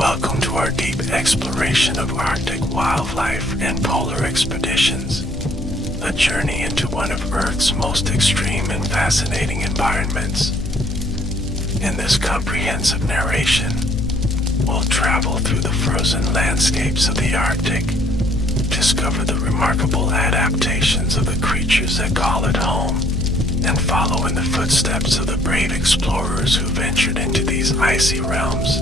Welcome to our deep exploration of Arctic wildlife and polar expeditions, a journey into one of Earth's most extreme and fascinating environments. In this comprehensive narration, we'll travel through the frozen landscapes of the Arctic, discover the remarkable adaptations of the creatures that call it home, and follow in the footsteps of the brave explorers who ventured into these icy realms.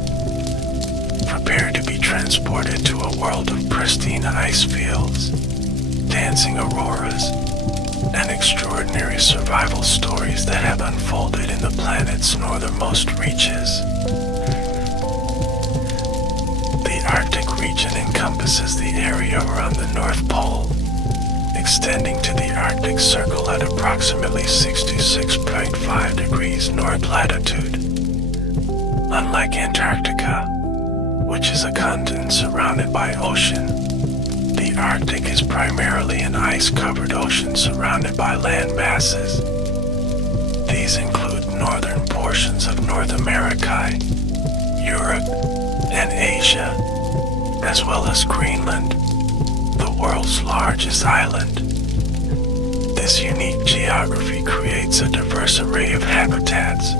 Prepare to be transported to a world of pristine ice fields, dancing auroras, and extraordinary survival stories that have unfolded in the planet's northernmost reaches. The Arctic region encompasses the area around the North Pole, extending to the Arctic Circle at approximately 66.5 degrees north latitude. Unlike Antarctica, which is a continent surrounded by ocean, the Arctic is primarily an ice-covered ocean surrounded by land masses. These include northern portions of North America, Europe, and Asia, as well as Greenland, the world's largest island. This unique geography creates a diverse array of habitats,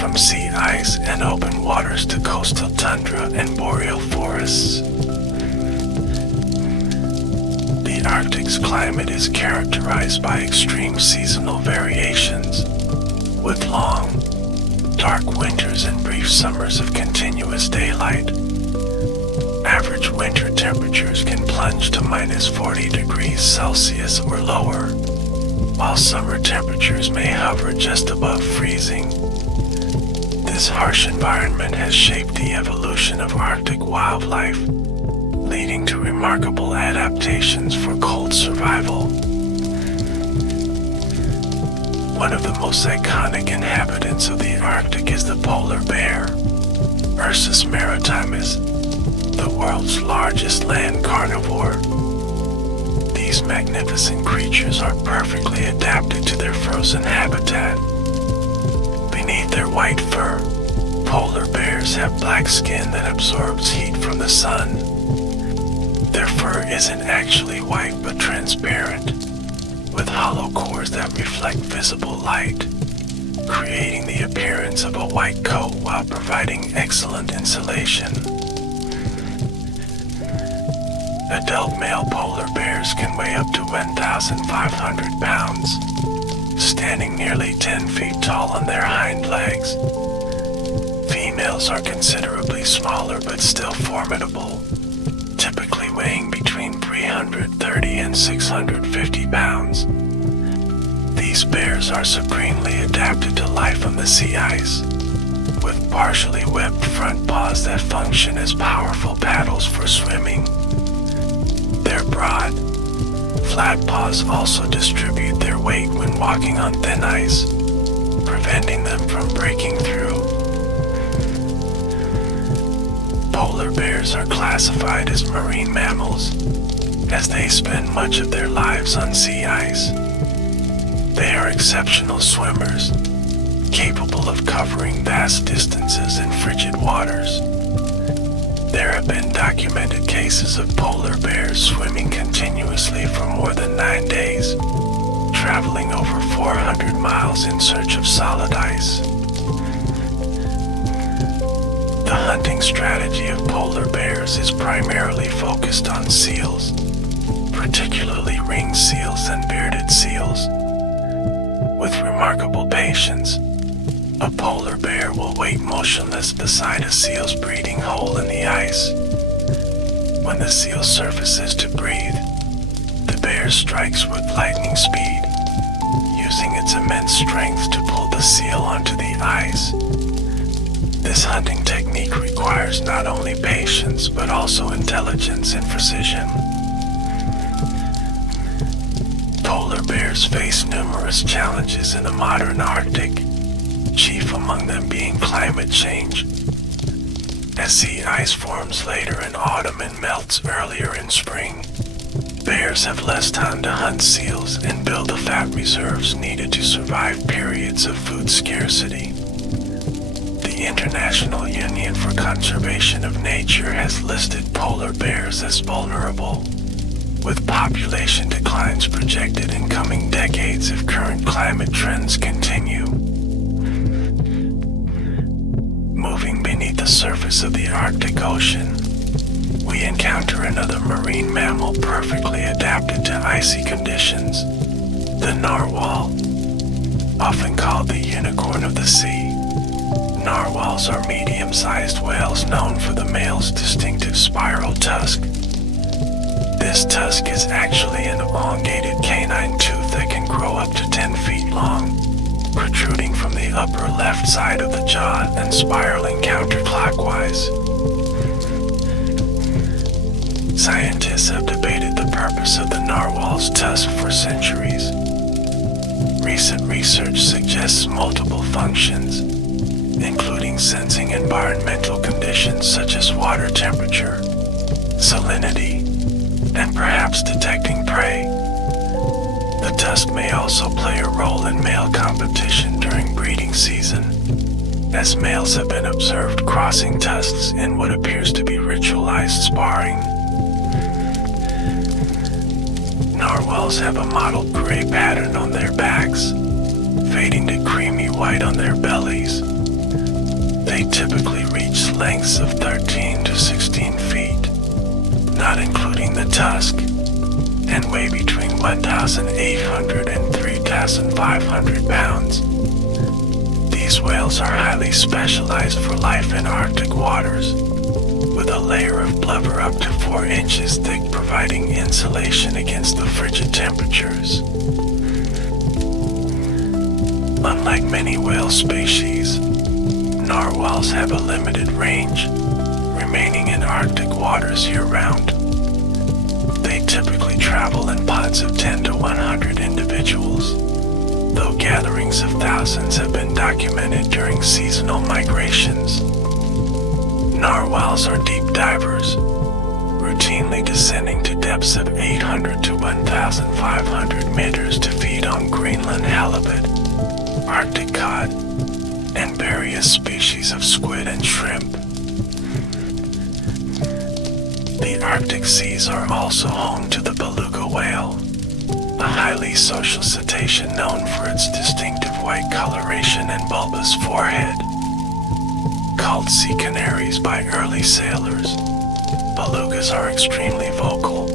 from sea ice and open waters to coastal tundra and boreal forests. The Arctic's climate is characterized by extreme seasonal variations, with long, dark winters and brief summers of continuous daylight. Average winter temperatures can plunge to minus 40 degrees Celsius or lower, while summer temperatures may hover just above freezing. This harsh environment has shaped the evolution of Arctic wildlife, leading to remarkable adaptations for cold survival. One of the most iconic inhabitants of the Arctic is the polar bear, Ursus maritimus, the world's largest land carnivore. These magnificent creatures are perfectly adapted to their frozen habitat. Beneath their white fur, polar bears have black skin that absorbs heat from the sun. Their fur isn't actually white but transparent, with hollow cores that reflect visible light, creating the appearance of a white coat while providing excellent insulation. Adult male polar bears can weigh up to 1,500 pounds, standing nearly 10 feet tall on their hind legs. Females are considerably smaller but still formidable, typically weighing between 330 and 650 pounds. These bears are supremely adapted to life on the sea ice, with partially webbed front paws that function as powerful paddles for swimming. Their broad, flat paws also distribute their weight when walking on thin ice, preventing them from breaking through. Polar bears are classified as marine mammals, as they spend much of their lives on sea ice. They are exceptional swimmers, capable of covering vast distances in frigid waters. There have been documented cases of polar bears swimming continuously for more than 9 days, traveling over 400 miles in search of solid ice. The hunting strategy of polar bears is primarily focused on seals, particularly ringed seals and bearded seals. With remarkable patience, a polar bear will wait motionless beside a seal's breeding hole in the ice. When the seal surfaces to breathe, the bear strikes with lightning speed, using its immense strength to pull the seal onto the ice. This hunting technique requires not only patience but also intelligence and precision. Polar bears face numerous challenges in the modern Arctic, chief among them being climate change. As sea ice forms later in autumn and melts earlier in spring, bears have less time to hunt seals and build the fat reserves needed to survive periods of food scarcity. The The International Union for Conservation of Nature has listed polar bears as vulnerable, with population declines projected in coming decades if current climate trends continue. Moving beneath the surface of the Arctic Ocean, we encounter another marine mammal perfectly adapted to icy conditions, the narwhal, often called the unicorn of the sea. Narwhals are medium-sized whales known for the male's distinctive spiral tusk. This tusk is actually an elongated canine tooth that can grow up to 10 feet long, protruding from the upper left side of the jaw and spiraling counterclockwise. Scientists have debated the purpose of the narwhal's tusk for centuries. Recent research suggests multiple functions, including sensing environmental conditions such as water temperature, salinity, and perhaps detecting prey. The tusk may also play a role in male competition during breeding season, as males have been observed crossing tusks in what appears to be ritualized sparring. Narwhals have a mottled gray pattern on their backs, fading to creamy white on their bellies. They typically reach lengths of 13 to 16 feet, not including the tusk, and weigh between 1,800 and 3,500 pounds. These whales are highly specialized for life in Arctic waters, with a layer of blubber up to 4 inches thick providing insulation against the frigid temperatures. Unlike many whale species, narwhals have a limited range, remaining in Arctic waters year-round. They typically travel in pods of 10 to 100 individuals, though gatherings of thousands have been documented during seasonal migrations. Narwhals are deep divers, routinely descending to depths of 800 to 1,500 meters to feed on Greenland halibut, Arctic cod, and various species of squid and shrimp. The Arctic seas are also home to the beluga whale, a highly social cetacean known for its distinctive white coloration and bulbous forehead. Called sea canaries by early sailors, belugas are extremely vocal,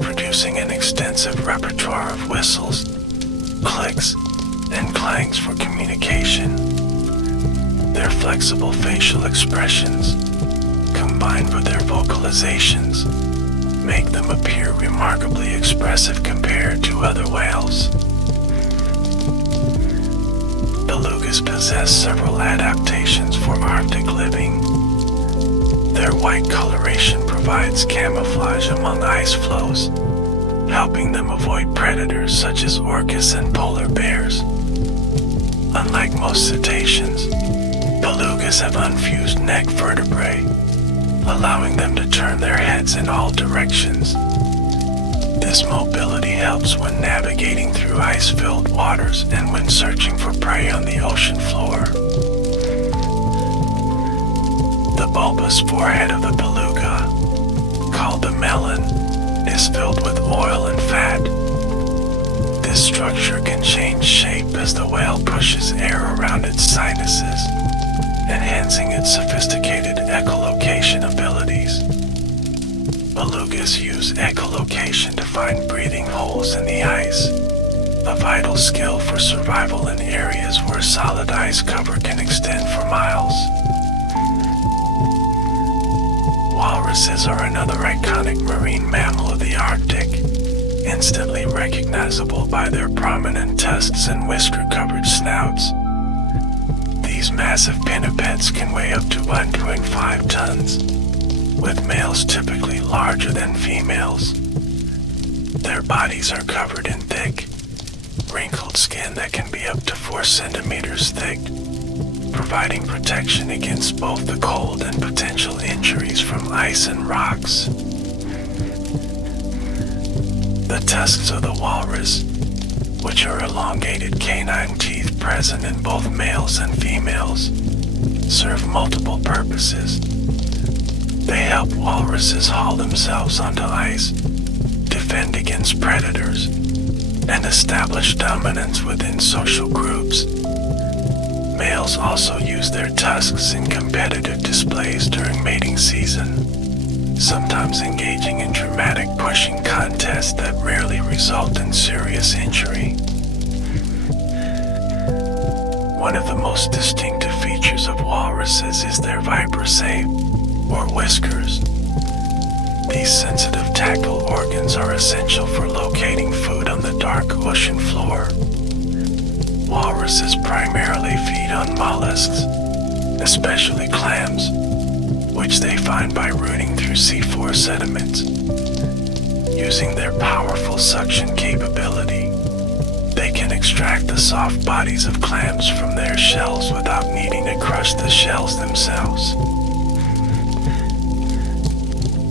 producing an extensive repertoire of whistles, clicks, and clangs for communication. Their flexible facial expressions, combined with their vocalizations, make them appear remarkably expressive compared to other whales. Belugas possess several adaptations for Arctic living. Their white coloration provides camouflage among ice floes, helping them avoid predators such as orcas and polar bears. Unlike most cetaceans, belugas have unfused neck vertebrae, allowing them to turn their heads in all directions. This mobility helps when navigating through ice-filled waters and when searching for prey on the ocean floor. The bulbous forehead of the beluga, called the melon, is filled with oil and fat. This structure can change shape as the whale pushes air around its sinuses, enhancing its sophisticated echolocation abilities. Belugas use echolocation to find breathing holes in the ice, a vital skill for survival in areas where solid ice cover can extend for miles. Walruses are another iconic marine mammal of the Arctic, instantly recognizable by their prominent tusks and whisker-covered snouts. These massive pinnipeds can weigh up to 1.5 tons, with males typically larger than females. Their bodies are covered in thick, wrinkled skin that can be up to 4 centimeters thick, providing protection against both the cold and potential injuries from ice and rocks. The tusks of the walrus, which are elongated canine teeth present in both males and females, serve multiple purposes. They help walruses haul themselves onto ice, defend against predators, and establish dominance within social groups. Males also use their tusks in competitive displays during mating season, sometimes engaging in dramatic pushing contests that rarely result in serious injury. One of the most distinctive features of walruses is their vibrissae, or whiskers. These sensitive tactile organs are essential for locating food on the dark ocean floor. Walruses primarily feed on mollusks, especially clams, which they find by rooting through seafloor sediments. Using their powerful suction capability, they can extract the soft bodies of clams from their shells without needing to crush the shells themselves.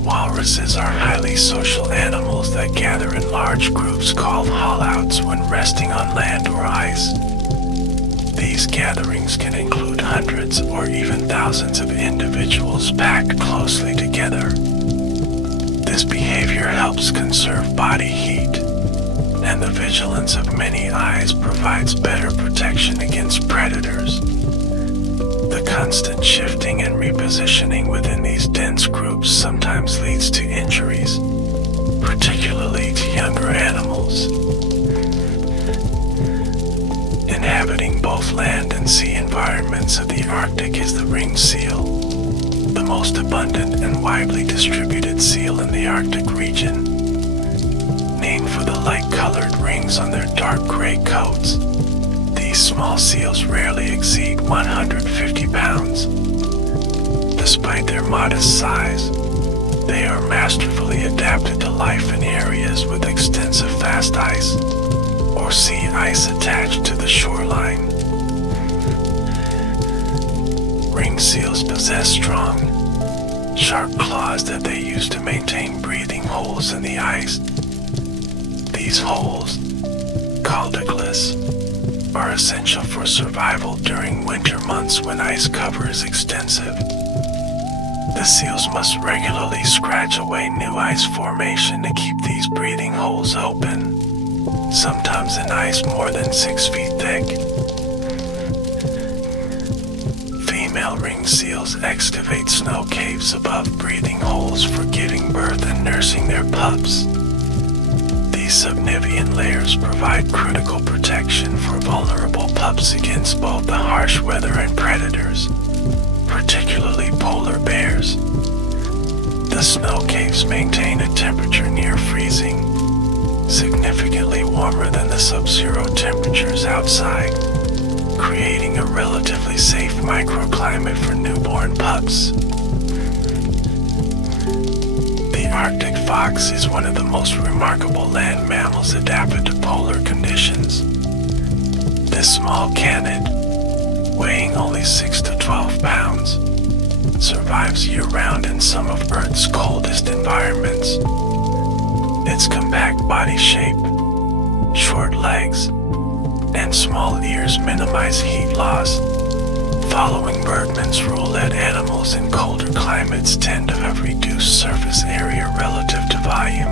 Walruses are highly social animals that gather in large groups called haulouts when resting on land or ice. These gatherings can include hundreds or even thousands of individuals packed closely together. This behavior helps conserve body heat, and the vigilance of many eyes provides better protection against predators. The constant shifting and repositioning within these dense groups sometimes leads to injuries, particularly to younger animals. Inhabiting both land and sea environments of the Arctic is the ringed seal, the most abundant and widely distributed seal in the Arctic region. Named for the light-colored rings on their dark gray coats, these small seals rarely exceed 150 pounds. Despite their modest size, they are masterfully adapted to life in areas with extensive fast ice or sea ice attached to the shoreline. Ringed seals possess strong, sharp claws that they use to maintain breathing holes in the ice. These holes, called iglus, are essential for survival during winter months when ice cover is extensive. The seals must regularly scratch away new ice formation to keep these breathing holes open, sometimes in ice more than 6 feet thick. Female ringed seals excavate snow caves above breathing holes for giving birth and nursing their pups. These subnivean layers provide critical protection for vulnerable pups against both the harsh weather and predators, particularly polar bears. The snow caves maintain a temperature near freezing, significantly warmer than the sub-zero temperatures outside, creating a relatively safe microclimate for newborn pups. The Arctic fox is one of the most remarkable land mammals adapted to polar conditions. This small canid, weighing only 6 to 12 pounds, survives year-round in some of Earth's coldest environments. Its compact body shape, short legs, and small ears minimize heat loss, following Bergman's rule that animals in colder climates tend to have reduced surface area relative to volume.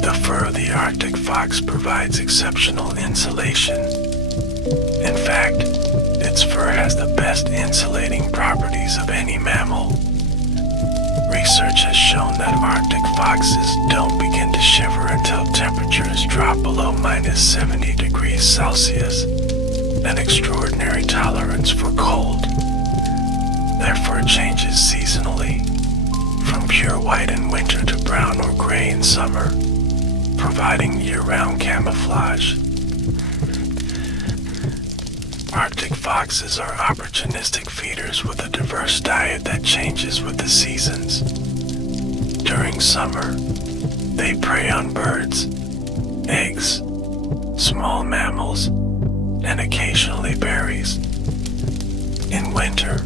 The fur of the Arctic fox provides exceptional insulation. In fact, its fur has the best insulating properties of any mammal. Research has shown that Arctic foxes don't begin to shiver until temperatures drop below -70 degrees Celsius, an extraordinary tolerance for cold. Their fur changes seasonally, from pure white in winter to brown or gray in summer, providing year-round camouflage. Arctic foxes are opportunistic feeders with a diverse diet that changes with the seasons. During summer, they prey on birds, eggs, small mammals, and occasionally berries. In winter,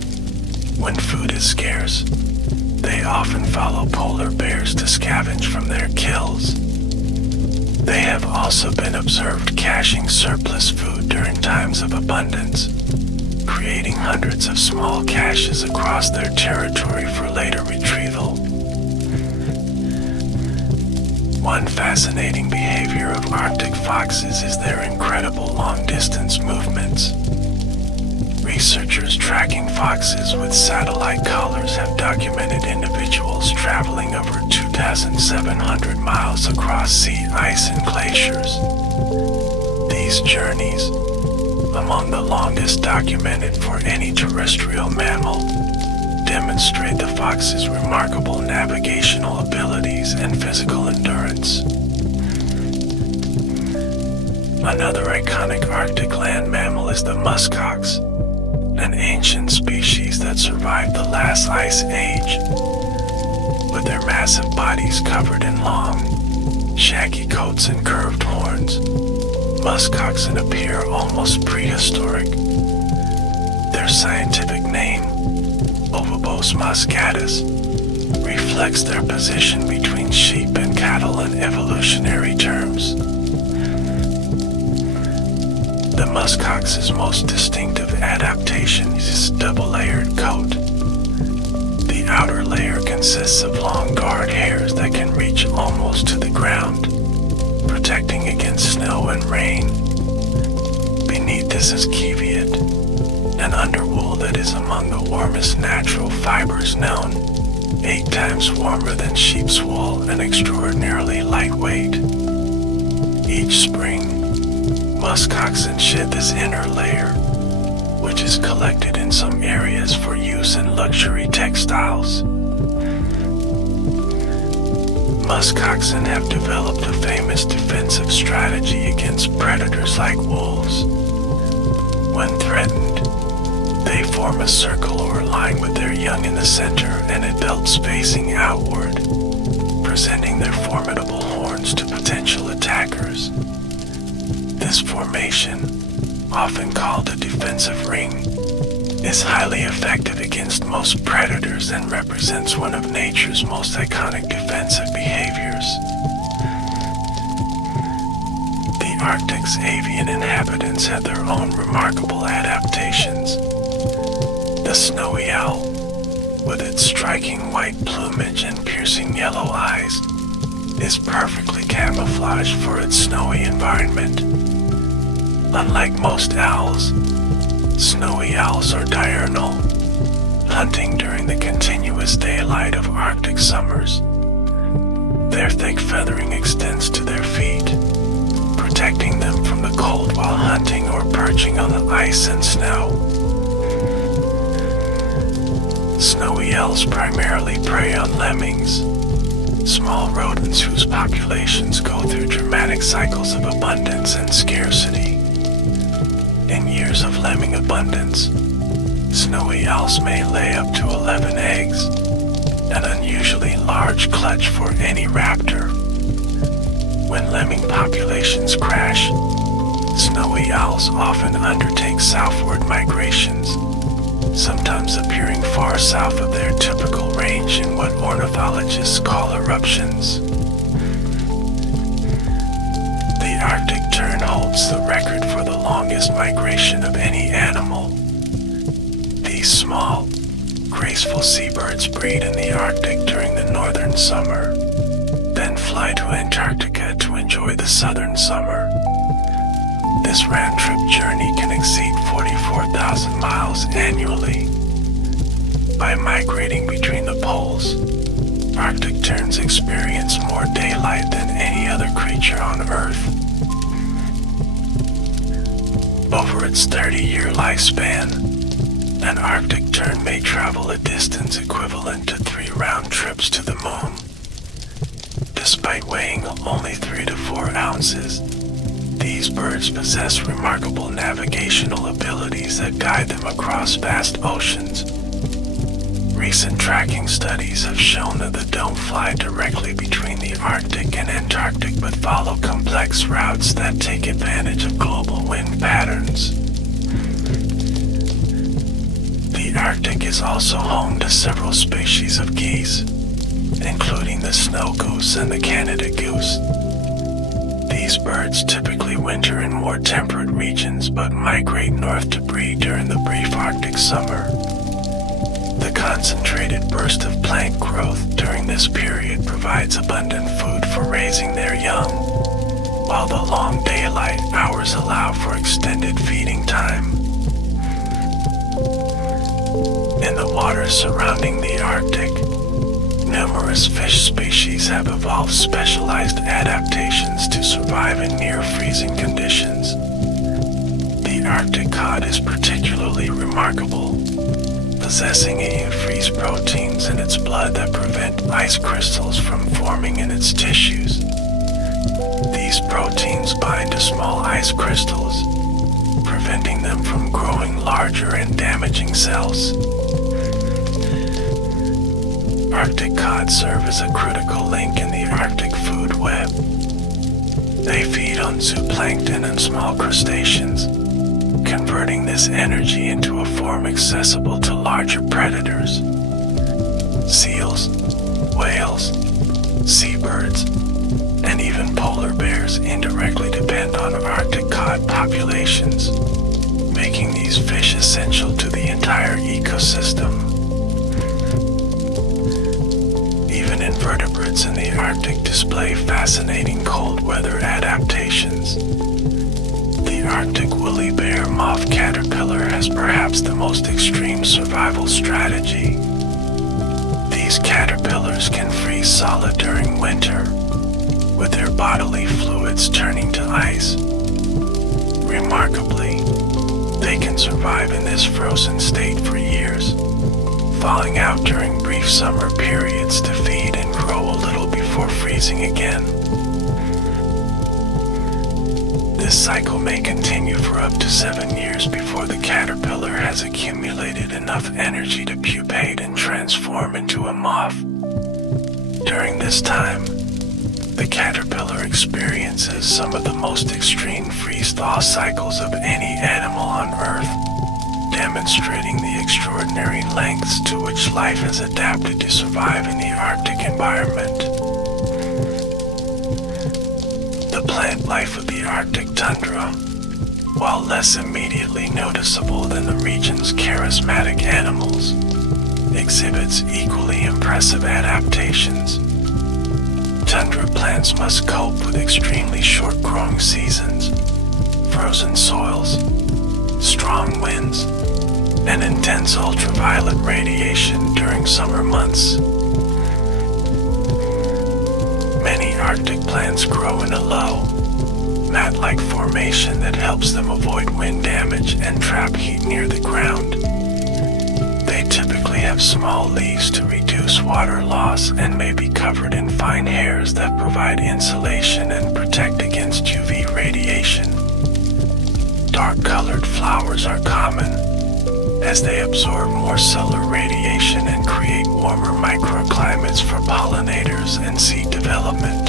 when food is scarce, they often follow polar bears to scavenge from their kills. They have also been observed caching surplus food during times of abundance, hundreds of small caches across their territory for later retrieval. One fascinating behavior of Arctic foxes is their incredible long-distance movements. Researchers tracking foxes with satellite collars have documented individuals traveling over 2,700 miles across sea ice and glaciers. These journeys, among the longest documented for any terrestrial mammal, demonstrate the fox's remarkable navigational abilities and physical endurance. Another iconic Arctic land mammal is the muskox, an ancient species that survived the last ice age. With their massive bodies covered in long, shaggy coats and curved horns, muskoxen appear almost prehistoric. Their scientific name, Ovibos moscatus, reflects their position between sheep and cattle in evolutionary terms. The muskox's most distinctive adaptation is its double-layered coat. The outer layer consists of long guard hairs that can reach almost to the ground, protecting against snow and rain. Beneath this is keviot, an underwool that is among the warmest natural fibers known, 8 times warmer than sheep's wool and extraordinarily lightweight. Each spring, muskoxen shed this inner layer, which is collected in some areas for use in luxury textiles. Muskoxen have developed a famous defensive strategy against predators like wolves. When threatened, they form a circle or line with their young in the center and adults facing outward, presenting their formidable horns to potential attackers. This formation, often called a defensive ring, is highly effective against most predators and represents one of nature's most iconic defensive behaviors. The Arctic's avian inhabitants have their own remarkable adaptations. The snowy owl, with its striking white plumage and piercing yellow eyes, is perfectly camouflaged for its snowy environment. Unlike most owls, snowy owls are diurnal, hunting during the continuous daylight of Arctic summers. Their thick feathering extends to their feet, protecting them from the cold while hunting or perching on the ice and snow. Snowy owls primarily prey on lemmings, small rodents whose populations go through dramatic cycles of abundance and scarcity. In years of lemming abundance, snowy owls may lay up to 11 eggs, an unusually large clutch for any raptor. When lemming populations crash, snowy owls often undertake southward migrations, sometimes appearing far south of their typical range in what ornithologists call eruptions. The Arctic tern holds the record for the longest migration of any animal. These small, graceful seabirds breed in the Arctic during the northern summer, then fly to Antarctica to enjoy the southern summer. This round-trip journey can exceed 44,000 miles annually. By migrating between the poles, Arctic terns experience more daylight than any other creature on Earth. Over its 30-year lifespan, an Arctic tern may travel a distance equivalent to 3 round trips to the moon. Despite weighing only 3 to 4 ounces, these birds possess remarkable navigational abilities that guide them across vast oceans. Recent tracking studies have shown that they don't fly directly between the Arctic and Antarctic but follow complex routes that take advantage of global wind patterns. The Arctic is also home to several species of geese, including the snow goose and the Canada goose. These birds typically winter in more temperate regions but migrate north to breed during the brief Arctic summer. The concentrated burst of plant growth during this period provides abundant food for raising their young, while the long daylight hours allow for extended feeding time. In the waters surrounding the Arctic, numerous fish species have evolved specialized adaptations to survive in near-freezing conditions. The Arctic cod is particularly remarkable, possessing antifreeze proteins in its blood that prevent ice crystals from forming in its tissues. These proteins bind to small ice crystals, preventing them from growing larger and damaging cells. Arctic cod serve as a critical link in the Arctic food web. They feed on zooplankton and small crustaceans, converting this energy into a form accessible to larger predators. Seals, whales, seabirds, and even polar bears indirectly depend on Arctic cod populations, making these fish essential to the entire ecosystem. Even invertebrates in the Arctic display fascinating cold weather adaptations. The Arctic woolly bear moth caterpillar has perhaps the most extreme survival strategy. These caterpillars can freeze solid during winter, with their bodily fluids turning to ice. Remarkably, they can survive in this frozen state for years, falling out during brief summer periods to feed and grow a little before freezing again. This cycle may continue for up to 7 years before the caterpillar has accumulated enough energy to pupate and transform into a moth. During this time, the caterpillar experiences some of the most extreme freeze-thaw cycles of any animal on Earth, demonstrating the extraordinary lengths to which life has adapted to survive in the Arctic environment. The plant life of the Arctic tundra, while less immediately noticeable than the region's charismatic animals, exhibits equally impressive adaptations. Tundra plants must cope with extremely short growing seasons, frozen soils, strong winds, and intense ultraviolet radiation during summer months. Many Arctic plants grow in a low, mat-like formation that helps them avoid wind damage and trap heat near the ground. They typically have small leaves to reduce water loss and may be covered in fine hairs that provide insulation and protect against UV radiation. Dark-colored flowers are common, as they absorb more solar radiation and create warmer microclimates for pollinators and seed development.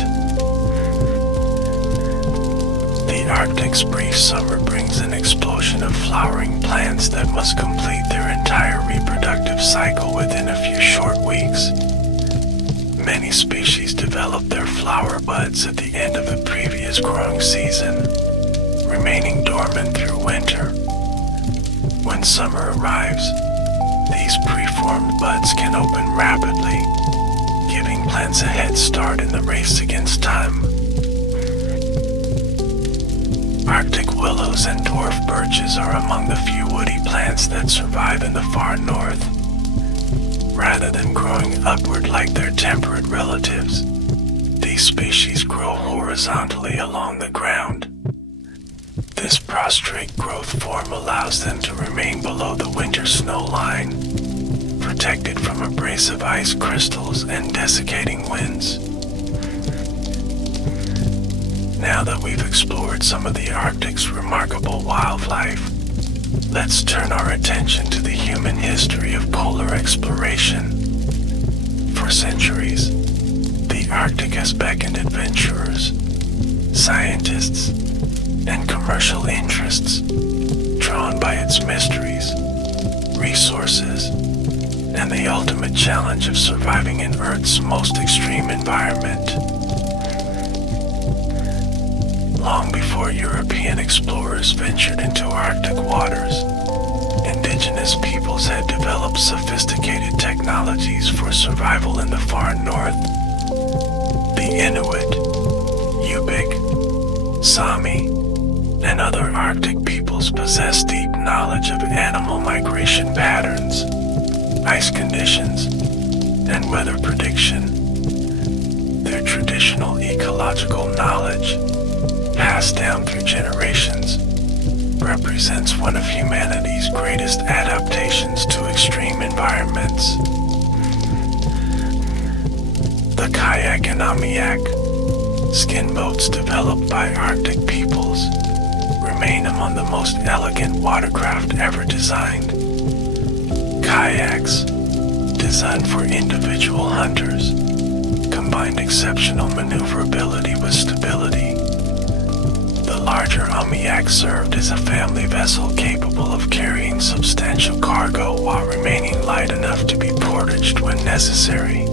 The Arctic's brief summer brings an explosion of flowering plants that must complete their entire reproductive cycle within a few short weeks. Many species develop their flower buds at the end of the previous growing season, remaining dormant through winter. When summer arrives, these preformed buds can open rapidly, giving plants a head start in the race against time. Arctic willows and dwarf birches are among the few woody plants that survive in the far north. Rather than growing upward like their temperate relatives, these species grow horizontally along the ground. This prostrate growth form allows them to remain below the winter snow line, protected from abrasive ice crystals and desiccating winds. Now that we've explored some of the Arctic's remarkable wildlife, let's turn our attention to the human history of polar exploration. For centuries, the Arctic has beckoned adventurers, scientists, and commercial interests, drawn by its mysteries, resources, and the ultimate challenge of surviving in Earth's most extreme environment. Long before European explorers ventured into Arctic waters, indigenous peoples had developed sophisticated technologies for survival in the far north. The Inuit, Yupik, Sami, and other Arctic peoples possess deep knowledge of animal migration patterns, ice conditions, and weather prediction. Their traditional ecological knowledge, passed down through generations, represents one of humanity's greatest adaptations to extreme environments. The kayak and amiak, skin boats developed by Arctic peoples, remain among the most elegant watercraft ever designed. Kayaks, designed for individual hunters, combined exceptional maneuverability with stability. The larger amiak served as a family vessel capable of carrying substantial cargo while remaining light enough to be portaged when necessary.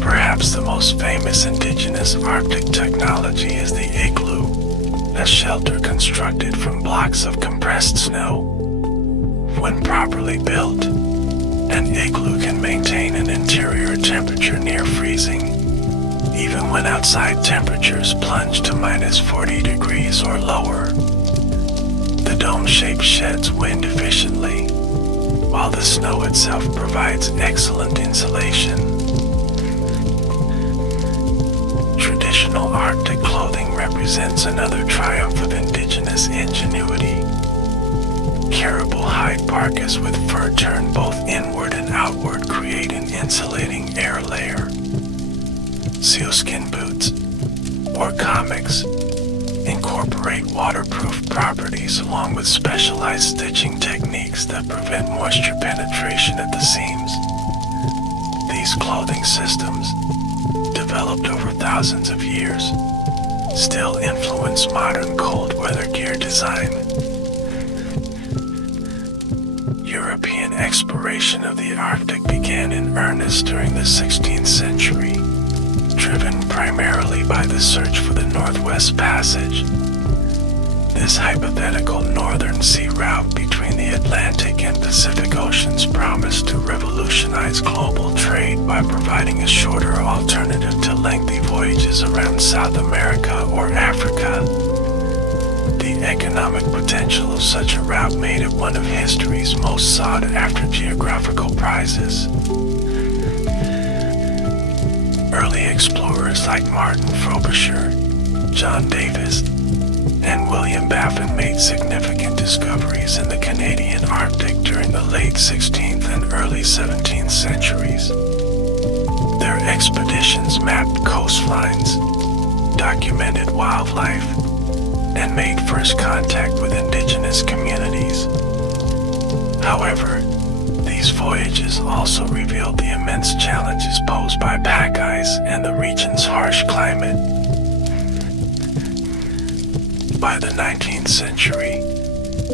Perhaps the most famous indigenous Arctic technology is the igloo, a shelter constructed from blocks of compressed snow. When properly built, an igloo can maintain an interior temperature near freezing, even when outside temperatures plunge to -40 degrees or lower. The dome-shaped sheds wind efficiently, while the snow itself provides excellent insulation. Traditional Arctic clothing represents another triumph of indigenous ingenuity. Caribou hide parkas with fur turned both inward and outward create an insulating air layer. Sealskin boots, or comics, incorporate waterproof properties along with specialized stitching techniques that prevent moisture penetration at the seams. These clothing systems, developed over thousands of years, still influence modern cold weather gear design. European exploration of the Arctic began in earnest during the 16th century, driven primarily by the search for the Northwest Passage. This hypothetical northern sea route between the Atlantic and Pacific Oceans promised to revolutionize global trade by providing a shorter alternative to lengthy voyages around South America or Africa. The economic potential of such a route made it one of history's most sought-after geographical prizes. Early explorers like Martin Frobisher, John Davis, and William Baffin made significant discoveries in the Canadian Arctic during the late 16th and early 17th centuries. Their expeditions mapped coastlines, documented wildlife, and made first contact with indigenous communities. However, these voyages also revealed the immense challenges posed by pack ice and the region's harsh climate. By the 19th century,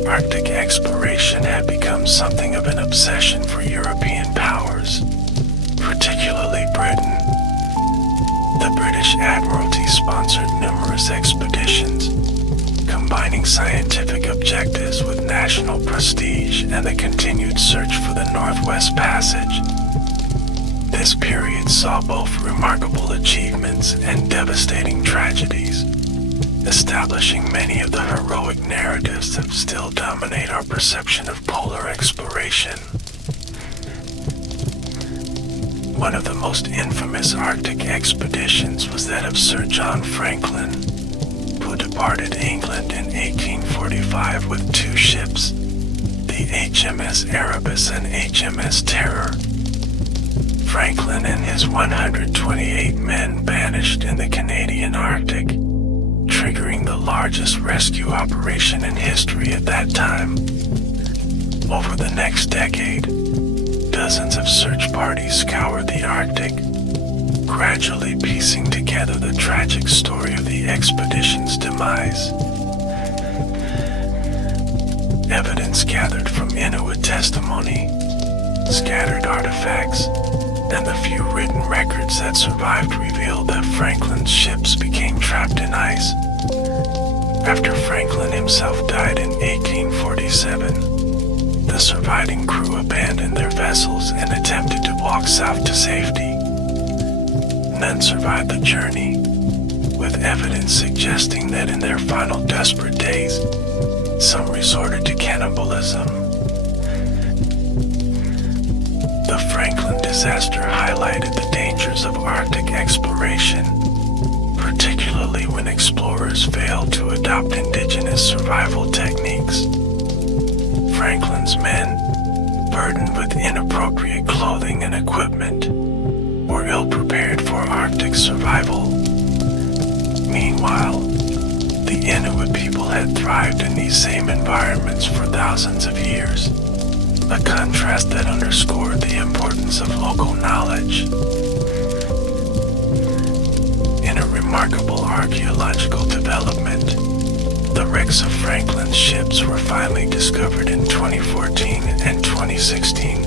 Arctic exploration had become something of an obsession for European powers, particularly Britain. The British Admiralty sponsored numerous expeditions, combining scientific objectives with national prestige and the continued search for the Northwest Passage. This period saw both remarkable achievements and devastating tragedies, establishing many of the heroic narratives that still dominate our perception of polar exploration. One of the most infamous Arctic expeditions was that of Sir John Franklin, who departed England in 1845 with two ships, the HMS Erebus and HMS Terror. Franklin and his 128 men vanished in the Canadian Arctic, triggering the largest rescue operation in history at that time. Over the next decade, dozens of search parties scoured the Arctic, gradually piecing together the tragic story of the expedition's demise. Evidence gathered from Inuit testimony, scattered artifacts, and the few written records that survived revealed that Franklin's ships became trapped in ice. After Franklin himself died in 1847, the surviving crew abandoned their vessels and attempted to walk south to safety. None survived the journey, with evidence suggesting that in their final desperate days, some resorted to cannibalism. The Franklin disaster highlighted the dangers of Arctic exploration, particularly when explorers failed to adopt indigenous survival techniques. Franklin's men, burdened with inappropriate clothing and equipment, were ill-prepared for Arctic survival. Meanwhile, the Inuit people had thrived in these same environments for thousands of years, a contrast that underscored the importance of local knowledge. In a remarkable archaeological development, the wrecks of Franklin's ships were finally discovered in 2014 and 2016.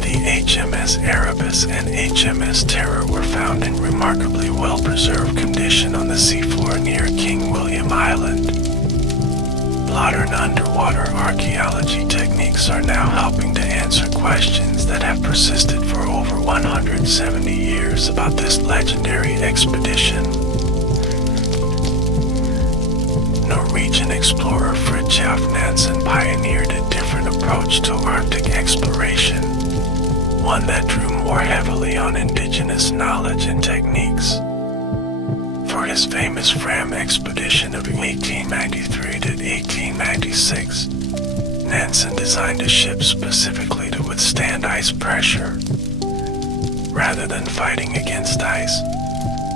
The HMS Erebus and HMS Terror were found in remarkably well-preserved condition on the seafloor near King William Island. Modern underwater archaeology techniques are now helping to answer questions that have persisted for over 170 years about this legendary expedition. Norwegian explorer Fridtjof Nansen pioneered a different approach to Arctic exploration, one that drew more heavily on indigenous knowledge and techniques. For his famous Fram expedition of 1893 to 1896, Nansen designed a ship specifically to withstand ice pressure. Rather than fighting against ice,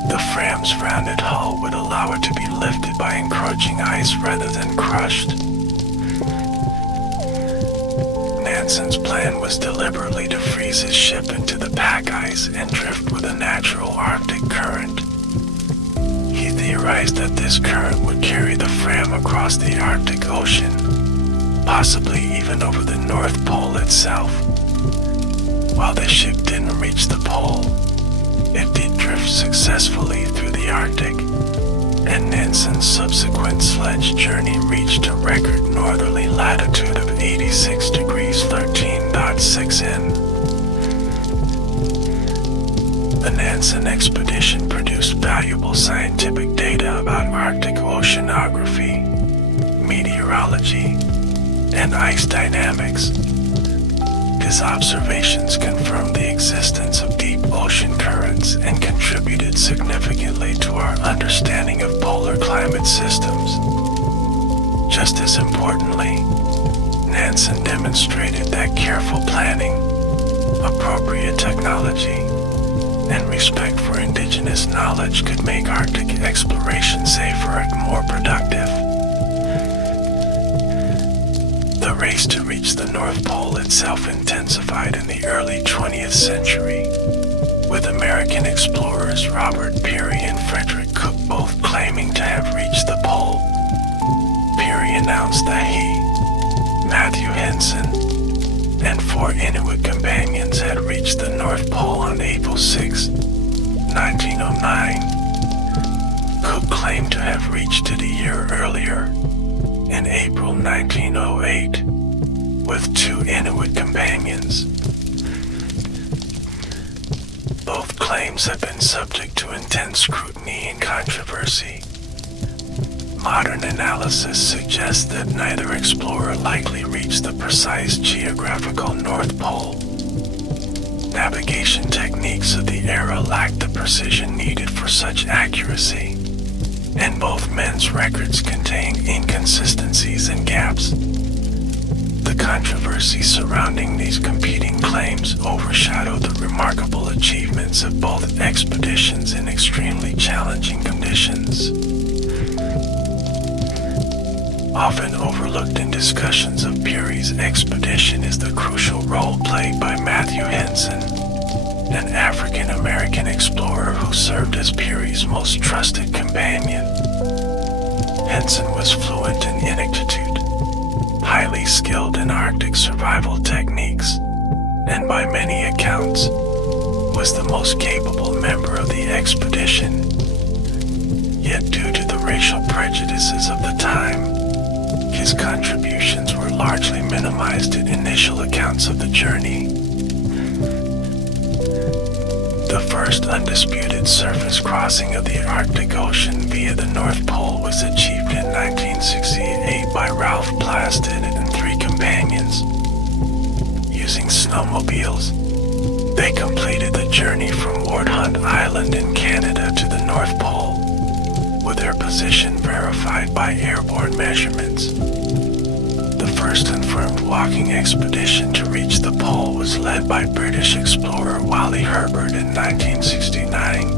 the Fram's rounded hull would allow it to be lifted by encroaching ice rather than crushed. Nansen's plan was deliberately to freeze his ship into the pack ice and drift with a natural Arctic current. He theorized that this current would carry the Fram across the Arctic Ocean, possibly even over the North Pole itself. While the ship didn't reach the pole, it did drift successfully through the Arctic, and Nansen's subsequent sledge journey reached a record northerly latitude of 86 degrees 13.6 N. The Nansen expedition produced valuable scientific data about Arctic oceanography, meteorology, and ice dynamics. His observations confirmed the existence of deep ocean currents and contributed significantly to our understanding of polar climate systems. Just as importantly, Nansen demonstrated that careful planning, appropriate technology, and respect for indigenous knowledge could make Arctic exploration safer and more productive. The race to reach the North Pole itself intensified in the early 20th century, with American explorers Robert Peary and Frederick Cook both claiming to have reached the pole. Peary announced that he, Matthew Henson, and 4 Inuit companions had reached the North Pole on April 6, 1909. Cook claimed to have reached it a year earlier, in April 1908, with 2 Inuit companions. Both claims have been subject to intense scrutiny and controversy. Modern analysis suggests that neither explorer likely reached the precise geographical North Pole. Navigation techniques of the era lacked the precision needed for such accuracy, and both men's records contain inconsistencies and gaps. The controversy surrounding these competing claims overshadowed the remarkable achievements of both expeditions in extremely challenging conditions. Often overlooked in discussions of Peary's expedition is the crucial role played by Matthew Henson, an African-American explorer who served as Peary's most trusted companion. Henson was fluent in Inuktitut, highly skilled in Arctic survival techniques, and by many accounts, was the most capable member of the expedition. Yet due to the racial prejudices of the time, his contributions were largely minimized in initial accounts of the journey. The first undisputed surface crossing of the Arctic Ocean via the North Pole was achieved in 1968 by Ralph Plasted and 3 companions. Using snowmobiles, they completed the journey from Ward Hunt Island in Canada to the North Pole, with their position verified by airborne measurements. The first confirmed walking expedition to reach the pole was led by British explorer Wally Herbert in 1969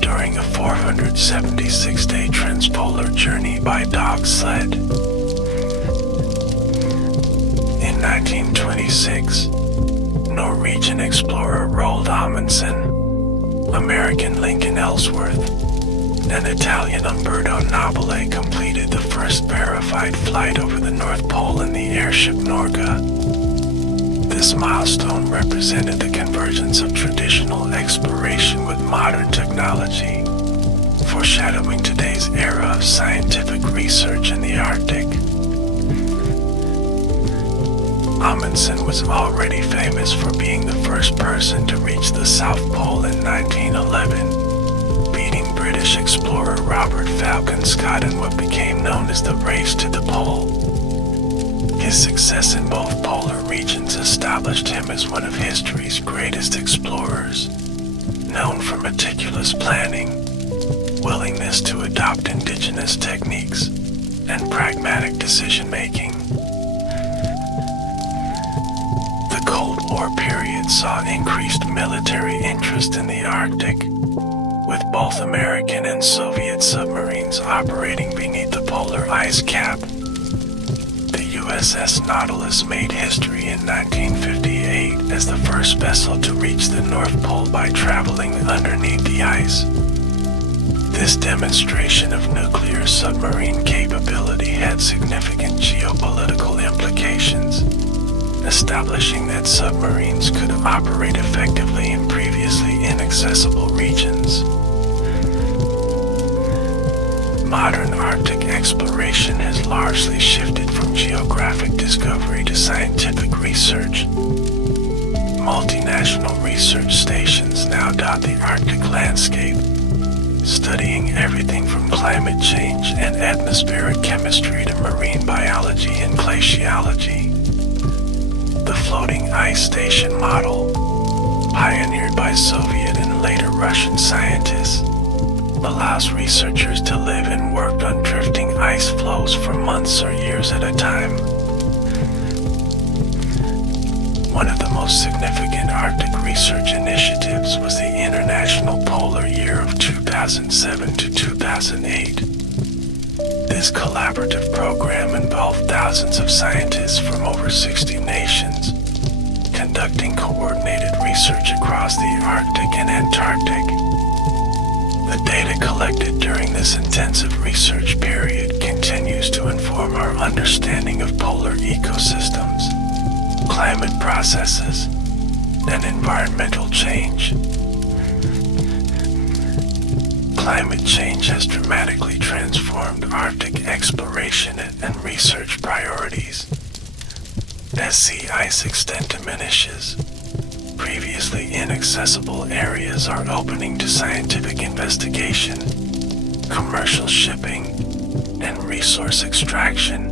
during a 476-day transpolar journey by dog sled. In 1926, Norwegian explorer Roald Amundsen, American Lincoln Ellsworth, and Italian Umberto Nobile completed the first verified flight over the North Pole in the airship Norga. This milestone represented the convergence of traditional exploration with modern technology, foreshadowing today's era of scientific research in the Arctic. Amundsen was already famous for being the first person to reach the South Pole in 1911. British explorer Robert Falcon Scott in what became known as the Race to the Pole. His success in both polar regions established him as one of history's greatest explorers, known for meticulous planning, willingness to adopt indigenous techniques, and pragmatic decision-making. The Cold War period saw increased military interest in the Arctic, with both American and Soviet submarines operating beneath the polar ice cap. The USS Nautilus made history in 1958 as the first vessel to reach the North Pole by traveling underneath the ice. This demonstration of nuclear submarine capability had significant geopolitical implications, establishing that submarines could operate effectively in previously inaccessible regions. Modern Arctic exploration has largely shifted from geographic discovery to scientific research. Multinational research stations now dot the Arctic landscape, studying everything from climate change and atmospheric chemistry to marine biology and glaciology. The floating ice station model, pioneered by Soviet and later Russian scientists, allows researchers to live and work on drifting ice floes for months or years at a time. One of the most significant Arctic research initiatives was the International Polar Year of 2007 to 2008. This collaborative program involved thousands of scientists from over 60 nations, conducting coordinated research across the Arctic and Antarctic. The data collected during this intensive research period continues to inform our understanding of polar ecosystems, climate processes, and environmental change. Climate change has dramatically transformed Arctic exploration and research priorities. As sea ice extent diminishes, previously inaccessible areas are opening to scientific investigation, commercial shipping, and resource extraction.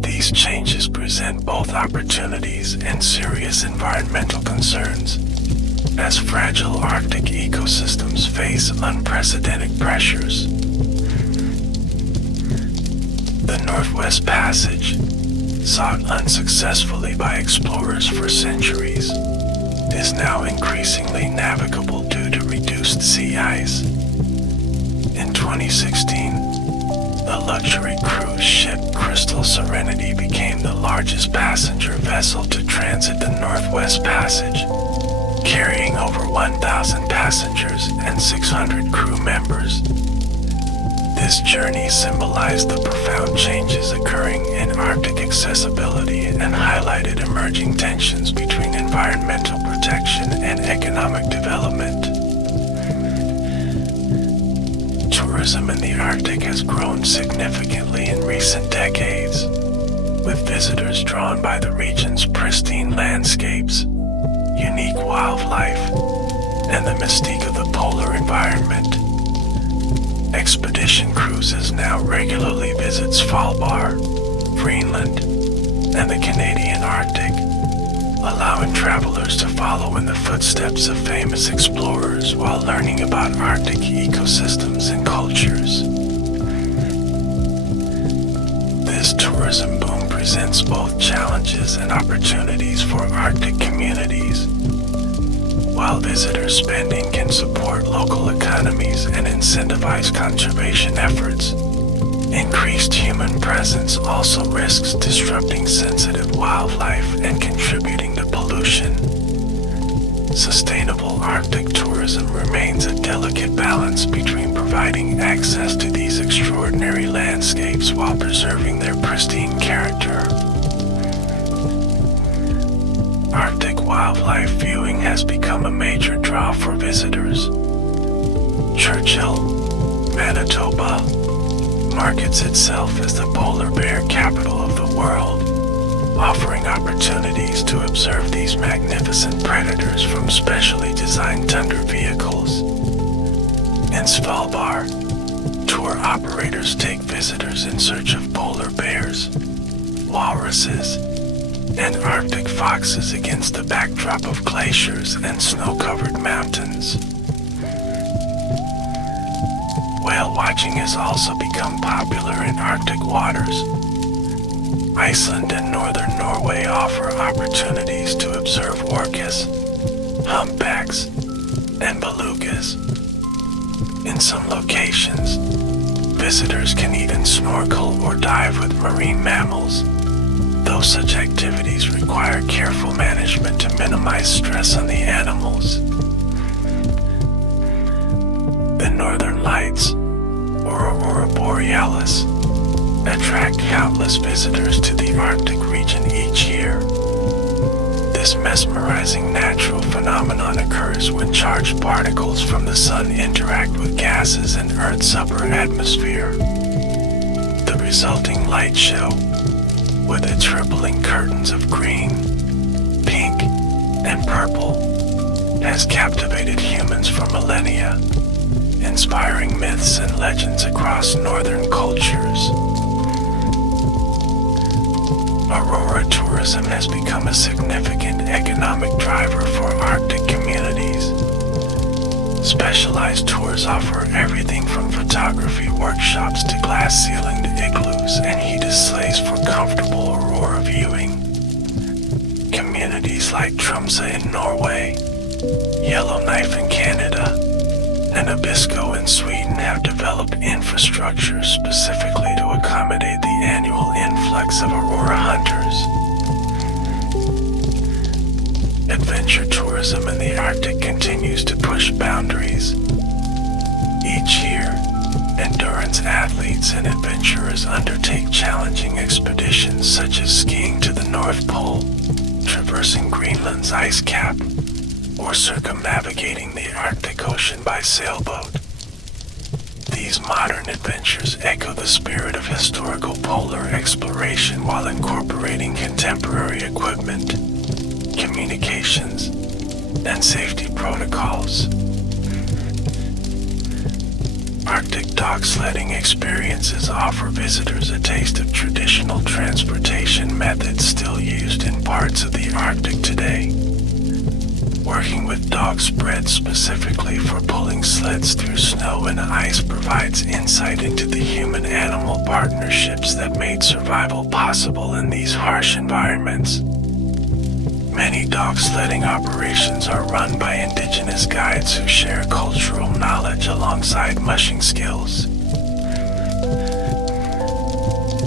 These changes present both opportunities and serious environmental concerns, as fragile Arctic ecosystems face unprecedented pressures. The Northwest Passage, sought unsuccessfully by explorers for centuries, is now increasingly navigable due to reduced sea ice. In 2016, the luxury cruise ship Crystal Serenity became the largest passenger vessel to transit the Northwest Passage, carrying over 1,000 passengers and 600 crew members. This journey symbolized the profound changes occurring in Arctic accessibility and highlighted emerging tensions between environmental protection and economic development. Tourism in the Arctic has grown significantly in recent decades, with visitors drawn by the region's pristine landscapes, unique wildlife, and the mystique of the polar environment. Expedition cruises now regularly visit Svalbard, Greenland, and the Canadian Arctic, allowing travelers to follow in the footsteps of famous explorers while learning about Arctic ecosystems and cultures. This tourism boom presents both challenges and opportunities for Arctic communities. While visitor spending can support local economies and incentivize conservation efforts, increased human presence also risks disrupting sensitive wildlife and contributing to pollution. Sustainable Arctic tourism remains a delicate balance between providing access to these extraordinary landscapes while preserving their pristine character. Arctic wildlife viewing has become a major draw for visitors. Churchill, Manitoba, markets itself as the polar bear capital of the world, offering opportunities to observe these magnificent predators from specially designed tundra vehicles. In Svalbard, tour operators take visitors in search of polar bears, walruses, and Arctic foxes against the backdrop of glaciers and snow-covered mountains. Whale watching has also become popular in Arctic waters. Iceland and northern Norway offer opportunities to observe orcas, humpbacks, and belugas. In some locations, visitors can even snorkel or dive with marine mammals, though such activities require careful management to minimize stress on the animals. The Northern Lights, or Aurora Borealis, attract countless visitors to the Arctic region each year. This mesmerizing natural phenomenon occurs when charged particles from the sun interact with gases in Earth's upper atmosphere. The resulting light show, with its rippling curtains of green, pink, and purple, has captivated humans for millennia, inspiring myths and legends across northern cultures. Aurora tourism has become a significant economic driver for Arctic communities. Specialized tours offer everything from photography workshops to glass-ceilinged igloos and heated sleighs for comfortable aurora viewing. Communities like Tromsø in Norway, Yellowknife in Canada, and Abisko in Sweden have developed infrastructure specifically to accommodate the annual influx of aurora hunters. Adventure tourism in the Arctic continues to push boundaries. Each year, endurance athletes and adventurers undertake challenging expeditions such as skiing to the North Pole, traversing Greenland's ice cap, or circumnavigating the Arctic Ocean by sailboat. These modern adventures echo the spirit of historical polar exploration while incorporating contemporary equipment, communications, and safety protocols. Arctic dog sledding experiences offer visitors a taste of traditional transportation methods still used in parts of the Arctic today. Working with dogs bred specifically for pulling sleds through snow and ice provides insight into the human-animal partnerships that made survival possible in these harsh environments. Many dog sledding operations are run by indigenous guides who share cultural knowledge alongside mushing skills.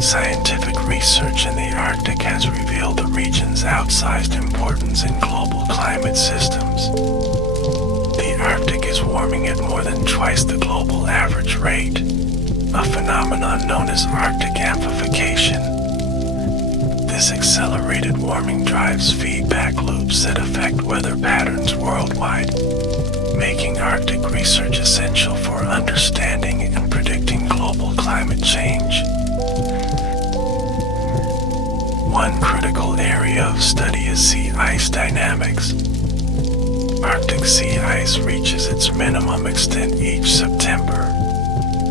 Scientific research in the Arctic has revealed the region's outsized importance in global climate systems. The Arctic is warming at more than twice the global average rate, a phenomenon known as Arctic amplification. This accelerated warming drives feedback loops that affect weather patterns worldwide, making Arctic research essential for understanding and predicting global climate change. One critical area of study is sea ice dynamics. Arctic sea ice reaches its minimum extent each September,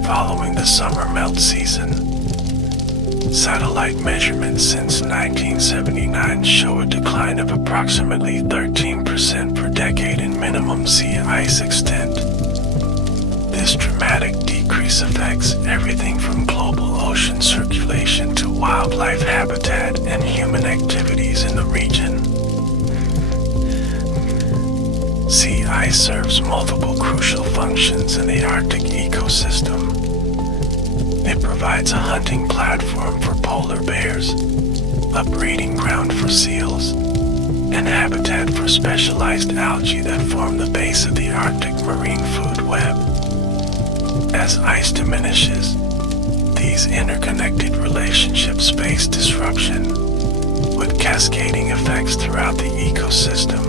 following the summer melt season. Satellite measurements since 1979 show a decline of approximately 13% per decade in minimum sea ice extent. This dramatic decrease affects everything from global ocean circulation to wildlife habitat and human activities in the region. Sea ice serves multiple crucial functions in the Arctic ecosystem. It provides a hunting platform for polar bears, a breeding ground for seals, and habitat for specialized algae that form the base of the Arctic marine food web. As ice diminishes, these interconnected relationships face disruption, with cascading effects throughout the ecosystem.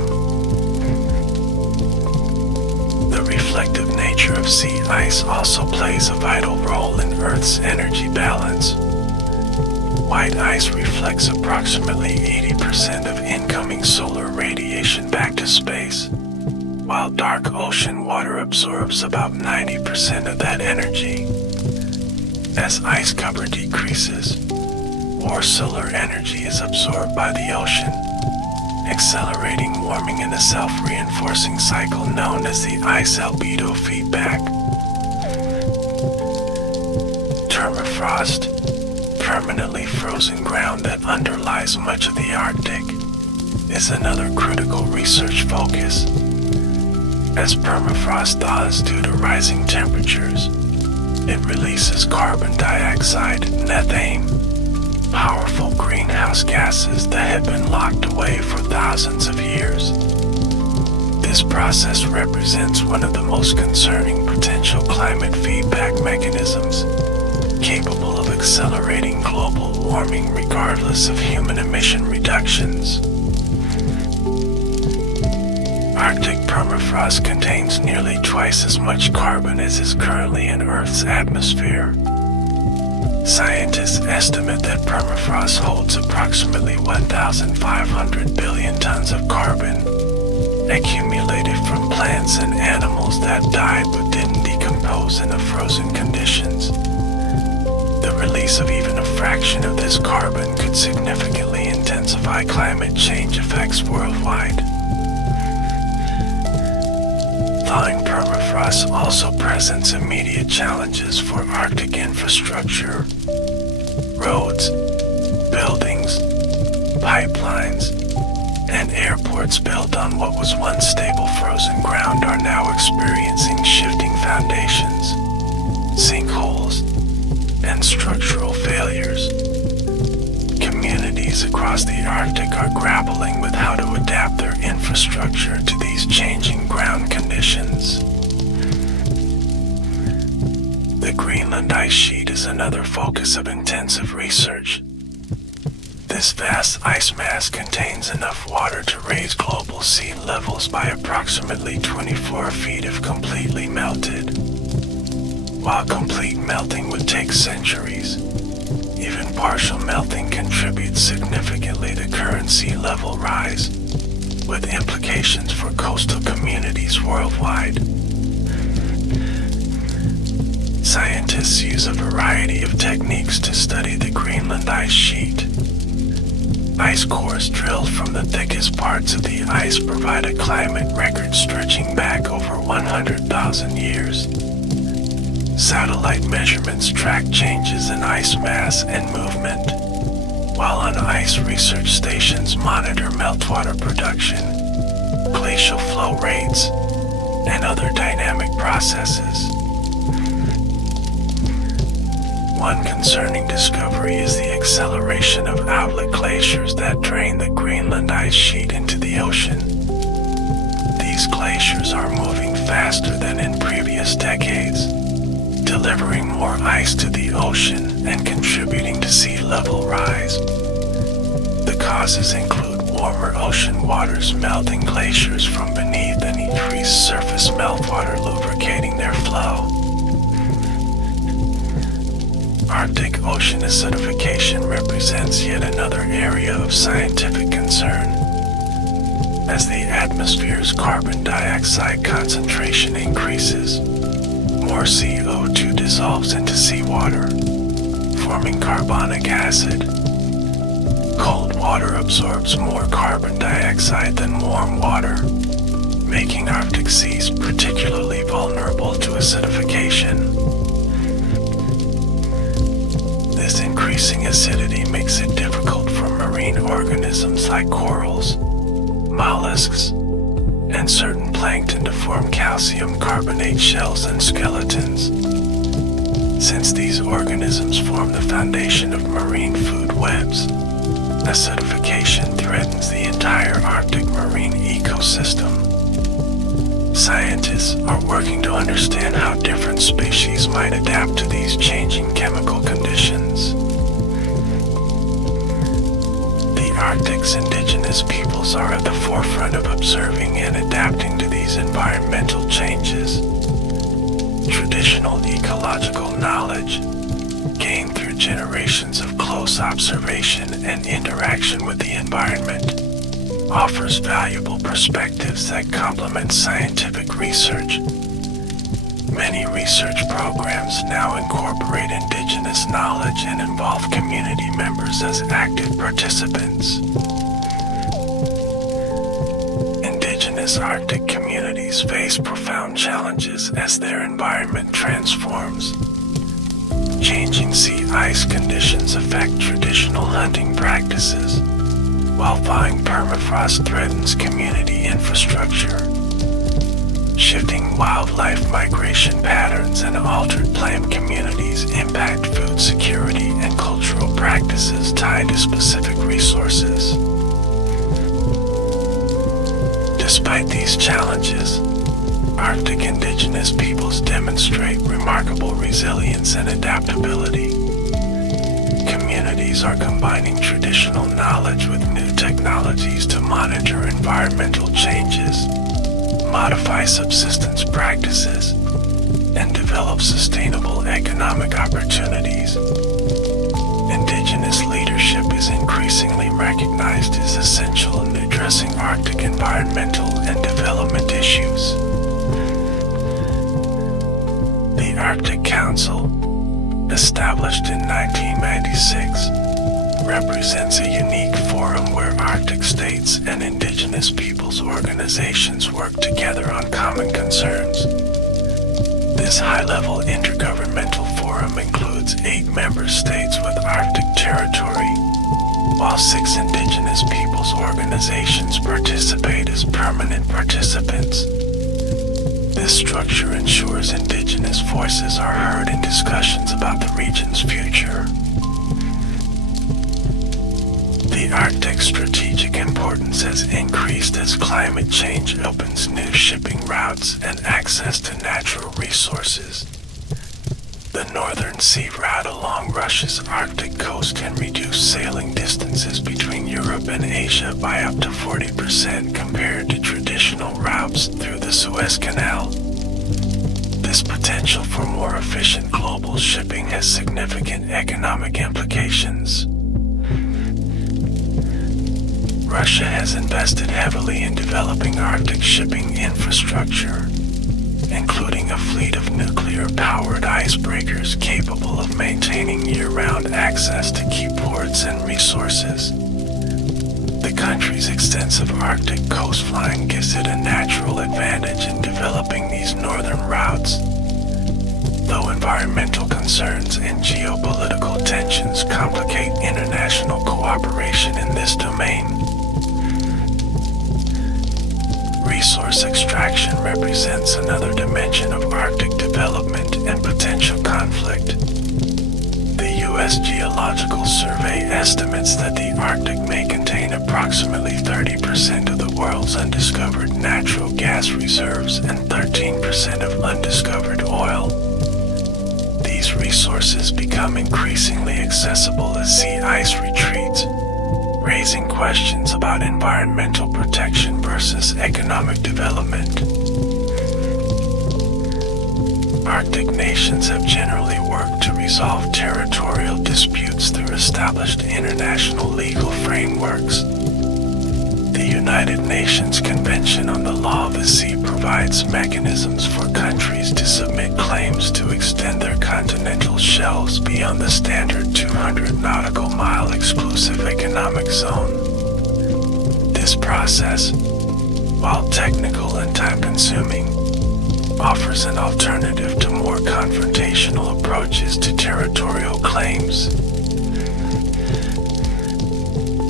The reflective nature of sea ice also plays a vital role in Earth's energy balance. White ice reflects approximately 80% of incoming solar radiation back to space, while dark ocean water absorbs about 90% of that energy. As ice cover decreases, more solar energy is absorbed by the ocean, accelerating warming in a self-reinforcing cycle known as the ice albedo feedback. Permafrost, permanently frozen ground that underlies much of the Arctic, is another critical research focus. As permafrost thaws due to rising temperatures, it releases carbon dioxide and methane, powerful greenhouse gases that have been locked away for thousands of years. This process represents one of the most concerning potential climate feedback mechanisms, capable of accelerating global warming regardless of human emission reductions. Arctic permafrost contains nearly twice as much carbon as is currently in Earth's atmosphere. Scientists estimate that permafrost holds approximately 1,500 billion tons of carbon, accumulated from plants and animals that died but didn't decompose in the frozen conditions. The release of even a fraction of this carbon could significantly intensify climate change effects worldwide. Thawing permafrost also presents immediate challenges for Arctic infrastructure. Roads, buildings, pipelines, and airports built on what was once stable frozen ground are now experiencing shifting foundations, sinkholes, and structural failures. Communities across the Arctic are grappling with how to adapt their infrastructure to these changing ground conditions. The Greenland ice sheet is another focus of intensive research. This vast ice mass contains enough water to raise global sea levels by approximately 24 feet if completely melted. While complete melting would take centuries, even partial melting contributes significantly to current sea level rise, with implications for coastal communities worldwide. Scientists use a variety of techniques to study the Greenland ice sheet. Ice cores drilled from the thickest parts of the ice provide a climate record stretching back over 100,000 years. Satellite measurements track changes in ice mass and movement, while on-ice research stations monitor meltwater production, glacial flow rates, and other dynamic processes. One concerning discovery is the acceleration of outlet glaciers that drain the Greenland ice sheet into the ocean. These glaciers are moving faster than in previous decades, delivering more ice to the ocean and contributing to sea level rise. causes include warmer ocean waters melting glaciers from beneath and increased surface meltwater lubricating their flow. Arctic ocean acidification represents yet another area of scientific concern. As the atmosphere's carbon dioxide concentration increases, more CO2 dissolves into seawater, forming carbonic acid. Cold water absorbs more carbon dioxide than warm water, making Arctic seas particularly vulnerable to acidification. This increasing acidity makes it difficult for marine organisms like corals, mollusks, and certain plankton to form calcium carbonate shells and skeletons. Since these organisms form the foundation of marine food webs, acidification threatens the entire Arctic marine ecosystem. Scientists are working to understand how different species might adapt to these changing chemical conditions. The Arctic's indigenous peoples are at the forefront of observing and adapting to these environmental changes. Traditional ecological knowledge, gained through generations of close observation and interaction with the environment, offers valuable perspectives that complement scientific research. Many research programs now incorporate indigenous knowledge and involve community members as active participants. Indigenous Arctic communities face profound challenges as their environment transforms. Changing sea ice conditions affect traditional hunting practices, while thawing permafrost threatens community infrastructure. Shifting wildlife migration patterns and altered plant communities impact food security and cultural practices tied to specific resources. Despite these challenges, Arctic indigenous peoples demonstrate remarkable resilience and adaptability. Communities are combining traditional knowledge with new technologies to monitor environmental changes, modify subsistence practices, and develop sustainable economic opportunities. Indigenous leadership is increasingly recognized as essential in addressing Arctic environmental and development issues. The Arctic Council, established in 1996, represents a unique forum where Arctic states and indigenous peoples organizations work together on common concerns. This high-level intergovernmental forum includes 8 member states with Arctic territory, while 6 indigenous peoples organizations participate as permanent participants. This structure ensures indigenous voices are heard in discussions about the region's future. The Arctic's strategic importance has increased as climate change opens new shipping routes and access to natural resources. The Northern Sea Route along Russia's Arctic coast can reduce sailing distances between Europe and Asia by up to 40% compared to traditional routes through the Suez Canal. This potential for more efficient global shipping has significant economic implications. Russia has invested heavily in developing Arctic shipping infrastructure, including a fleet of nuclear-powered icebreakers capable of maintaining year-round access to key ports and resources. The country's extensive Arctic coastline gives it a natural advantage in developing these northern routes. Though environmental concerns and geopolitical tensions complicate international cooperation in this domain, resource extraction represents another dimension of Arctic development and potential conflict. The U.S. Geological Survey estimates that the Arctic may contain approximately 30% of the world's undiscovered natural gas reserves and 13% of undiscovered oil. These resources become increasingly accessible as sea ice retreats, raising questions about environmental protection versus economic development. Arctic nations have generally worked to resolve territorial disputes through established international legal frameworks. The United Nations Convention on the Law of the Sea provides mechanisms for countries to submit claims to extend their continental shelves beyond the standard 200 nautical mile exclusive economic zone. This process, while technical and time-consuming, offers an alternative to more confrontational approaches to territorial claims.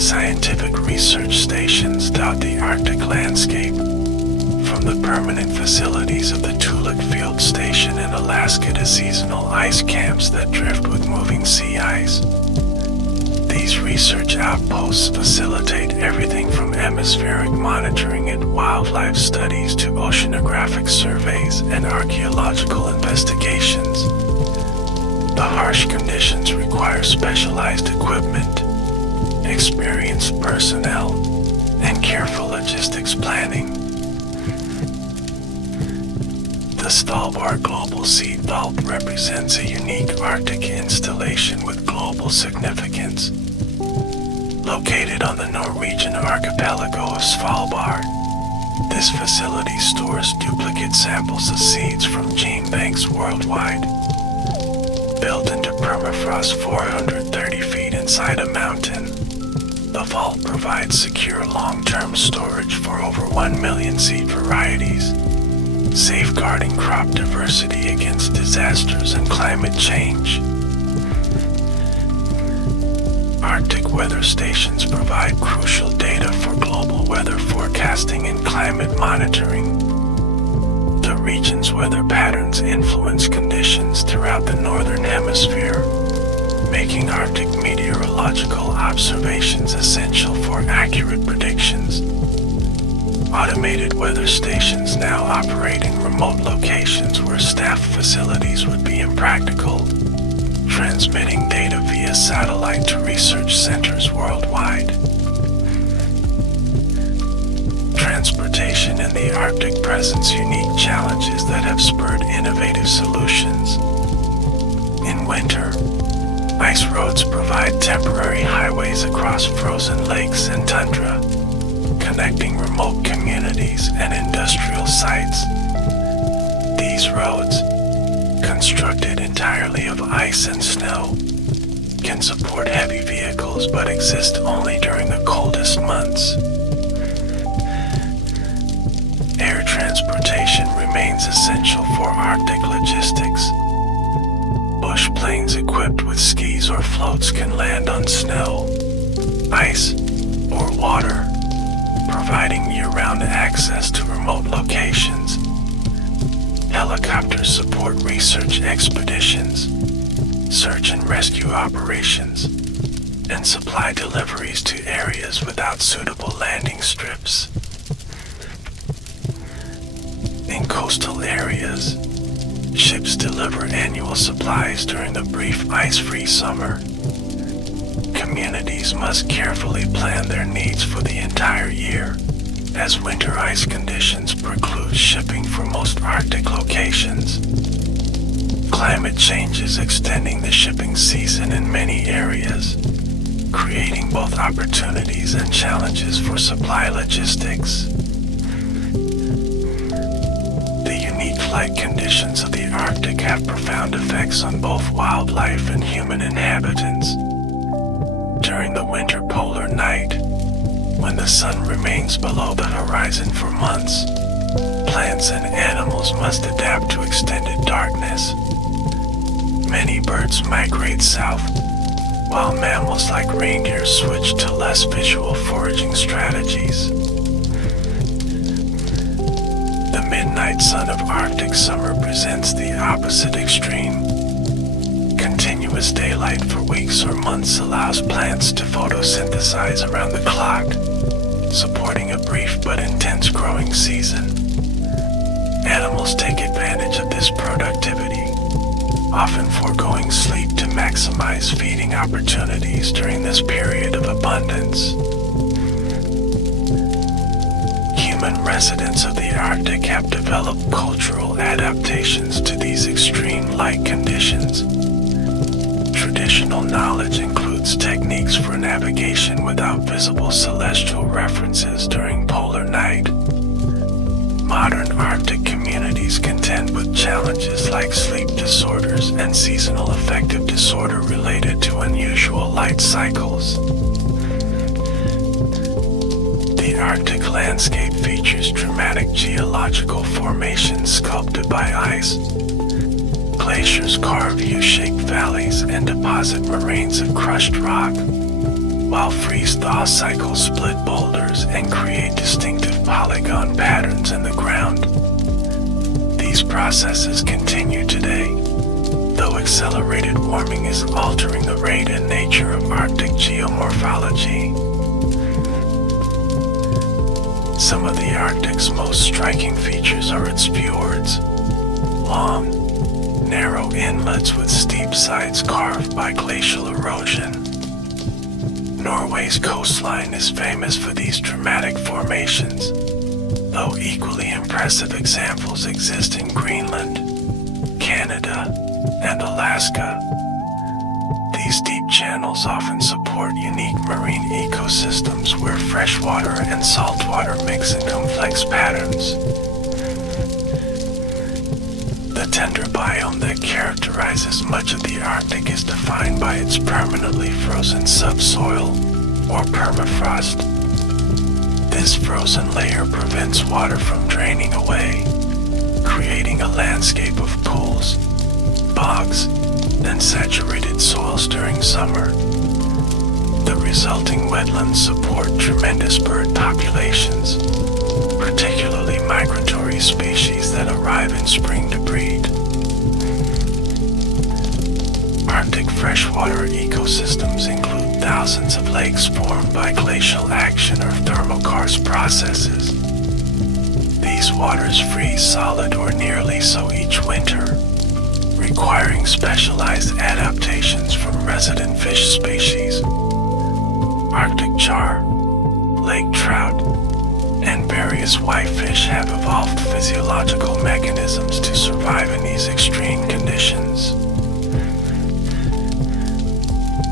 Scientific research stations dot the Arctic landscape, from the permanent facilities of the Toolik Field Station in Alaska to seasonal ice camps that drift with moving sea ice. These research outposts facilitate everything from atmospheric monitoring and wildlife studies to oceanographic surveys and archaeological investigations. The harsh conditions require specialized equipment, experienced personnel, and careful logistics planning. The Svalbard Global Sea Vault represents a unique Arctic installation with global significance. Located on the Norwegian archipelago of Svalbard, this facility stores duplicate samples of seeds from gene banks worldwide. Built into permafrost 430 feet inside a mountain, the vault provides secure long-term storage for over 1 million seed varieties, safeguarding crop diversity against disasters and climate change. Arctic weather stations provide crucial data for global weather forecasting and climate monitoring. The region's weather patterns influence conditions throughout the northern hemisphere, making Arctic meteorological observations essential for accurate predictions. Automated weather stations now operate in remote locations where staffed facilities would be impractical, transmitting data via satellite to research centers worldwide. Transportation in the Arctic presents unique challenges that have spurred innovative solutions. In winter, ice roads provide temporary highways across frozen lakes and tundra, connecting remote communities and industrial sites. These roads, constructed entirely of ice and snow, can support heavy vehicles but exist only during the coldest months. Air transportation remains essential for Arctic logistics. Bush planes equipped with skis or floats can land on snow, ice, or water, providing year-round access to remote locations. Helicopters support research expeditions, search and rescue operations, and supply deliveries to areas without suitable landing strips. In coastal areas, ships deliver annual supplies during the brief ice-free summer. Communities must carefully plan their needs for the entire year, as winter ice conditions preclude shipping for most Arctic locations. Climate change is extending the shipping season in many areas, creating both opportunities and challenges for supply logistics. The unique flight conditions of the Arctic have profound effects on both wildlife and human inhabitants. During the winter polar night, when the sun remains below the horizon for months, plants and animals must adapt to extended darkness. Many birds migrate south, while mammals like reindeer switch to less visual foraging strategies. The midnight sun of Arctic summer presents the opposite extreme. Continuous daylight for weeks or months allows plants to photosynthesize around the clock, supporting a brief but intense growing season. Animals take advantage of this productivity, often foregoing sleep to maximize feeding opportunities during this period of abundance. human residents of the Arctic have developed cultural adaptations to these extreme light conditions. Traditional knowledge includes techniques for navigation without visible celestial references during polar night. Modern Arctic communities contend with challenges like sleep disorders and seasonal affective disorder related to unusual light cycles. The Arctic landscape features dramatic geological formations sculpted by ice. Glaciers carve U-shaped valleys and deposit moraines of crushed rock, while freeze-thaw cycles split boulders and create distinctive polygon patterns in the ground. These processes continue today, though accelerated warming is altering the rate and nature of Arctic geomorphology. Some of the Arctic's most striking features are its fjords, long, narrow inlets with steep sides carved by glacial erosion. Norway's coastline is famous for these dramatic formations, though equally impressive examples exist in Greenland, Canada, and Alaska. These deep channels often support unique marine ecosystems where freshwater and saltwater mix in complex patterns. The tundra biome that characterizes much of the Arctic is defined by its permanently frozen subsoil, or permafrost. This frozen layer prevents water from draining away, creating a landscape of pools, bogs, and saturated soils during summer. The resulting wetlands support tremendous bird populations, particularly migratory species that arrive in spring to breed. Arctic freshwater ecosystems include thousands of lakes formed by glacial action or thermokarst processes. These waters freeze solid or nearly so each winter, requiring specialized adaptations from resident fish species. Arctic char, lake trout, and various whitefish have evolved physiological mechanisms to survive in these extreme conditions.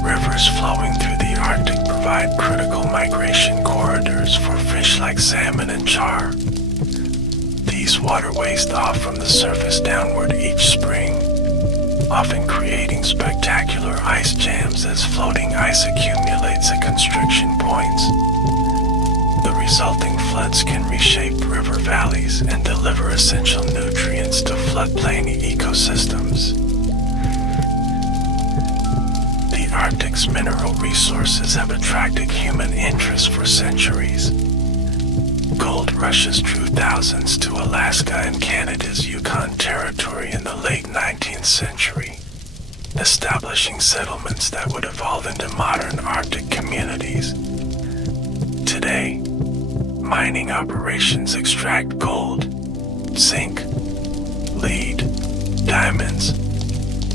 Rivers flowing through the Arctic provide critical migration corridors for fish like salmon and char. These waterways thaw from the surface downward each spring, often creating spectacular ice jams as floating ice accumulates at constriction points. The resulting floods can reshape river valleys and deliver essential nutrients to floodplain ecosystems. The Arctic's mineral resources have attracted human interest for centuries. Gold rushes drew thousands to Alaska and Canada's Yukon Territory in the late 19th century, establishing settlements that would evolve into modern Arctic communities. Today, mining operations extract gold, zinc, lead, diamonds,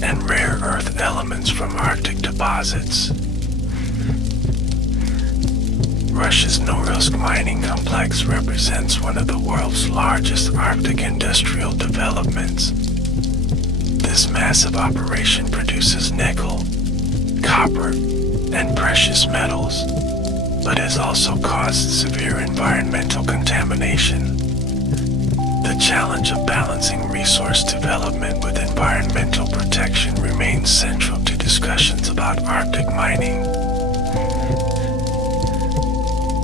and rare earth elements from Arctic deposits. Russia's Norilsk mining complex represents one of the world's largest Arctic industrial developments. This massive operation produces nickel, copper, and precious metals, but has also caused severe environmental contamination. The challenge of balancing resource development with environmental protection remains central to discussions about Arctic mining.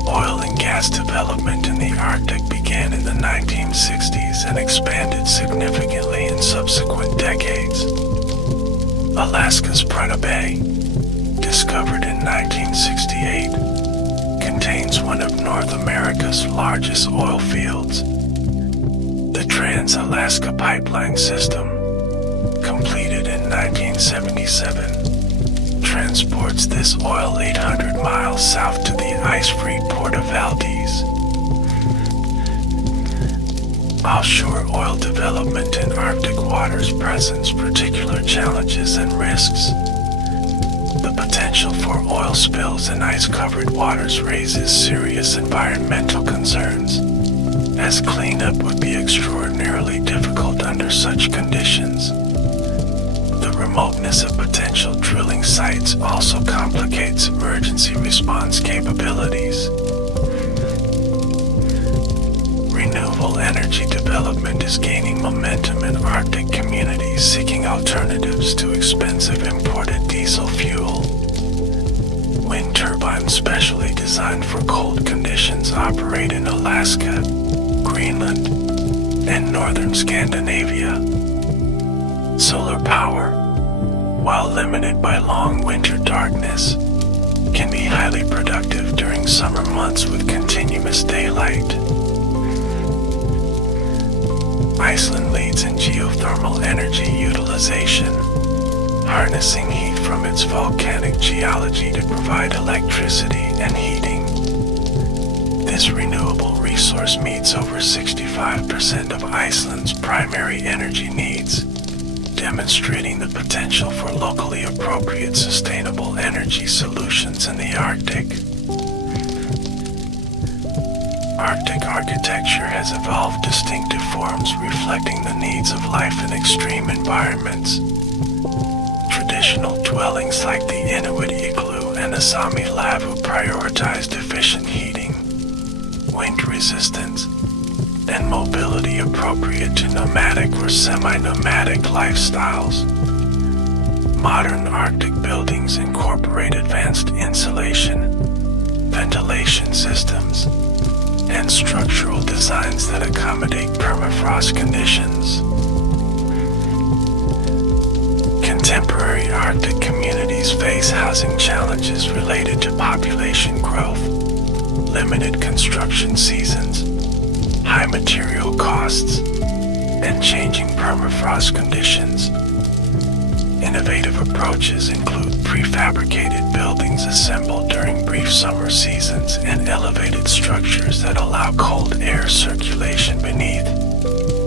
Oil and gas development in the Arctic began in the 1960s and expanded significantly in subsequent decades. Alaska's Prudhoe Bay, discovered in 1968, contains one of North America's largest oil fields. The Trans-Alaska Pipeline System, completed in 1977, transports this oil 800 miles south to the ice-free port of Valdez. Offshore oil development in Arctic waters presents particular challenges and risks. The potential for oil spills in ice-covered waters raises serious environmental concerns. as cleanup would be extraordinarily difficult under such conditions. The remoteness of potential drilling sites also complicates emergency response capabilities. Renewable energy development is gaining momentum in Arctic communities seeking alternatives to expensive imported diesel fuel. Wind turbines specially designed for cold conditions operate in Alaska, Greenland, and northern Scandinavia. Solar power, while limited by long winter darkness, can be highly productive during summer months with continuous daylight. Iceland leads in geothermal energy utilization, harnessing heat from its volcanic geology to provide electricity and heating. This renewable resource meets over 65% of Iceland's primary energy needs, demonstrating the potential for locally appropriate sustainable energy solutions in the Arctic. Arctic architecture has evolved distinctive forms reflecting the needs of life in extreme environments. Traditional dwellings like the Inuit igloo and Asami lavu prioritized efficient heating, wind resistance, and mobility appropriate to nomadic or semi-nomadic lifestyles. Modern Arctic buildings incorporate advanced insulation, ventilation systems, and structural designs that accommodate permafrost conditions. Contemporary Arctic communities face housing challenges related to population growth, limited construction seasons, high material costs, and changing permafrost conditions. Innovative approaches include prefabricated buildings assembled during brief summer seasons and elevated structures that allow cold air circulation beneath,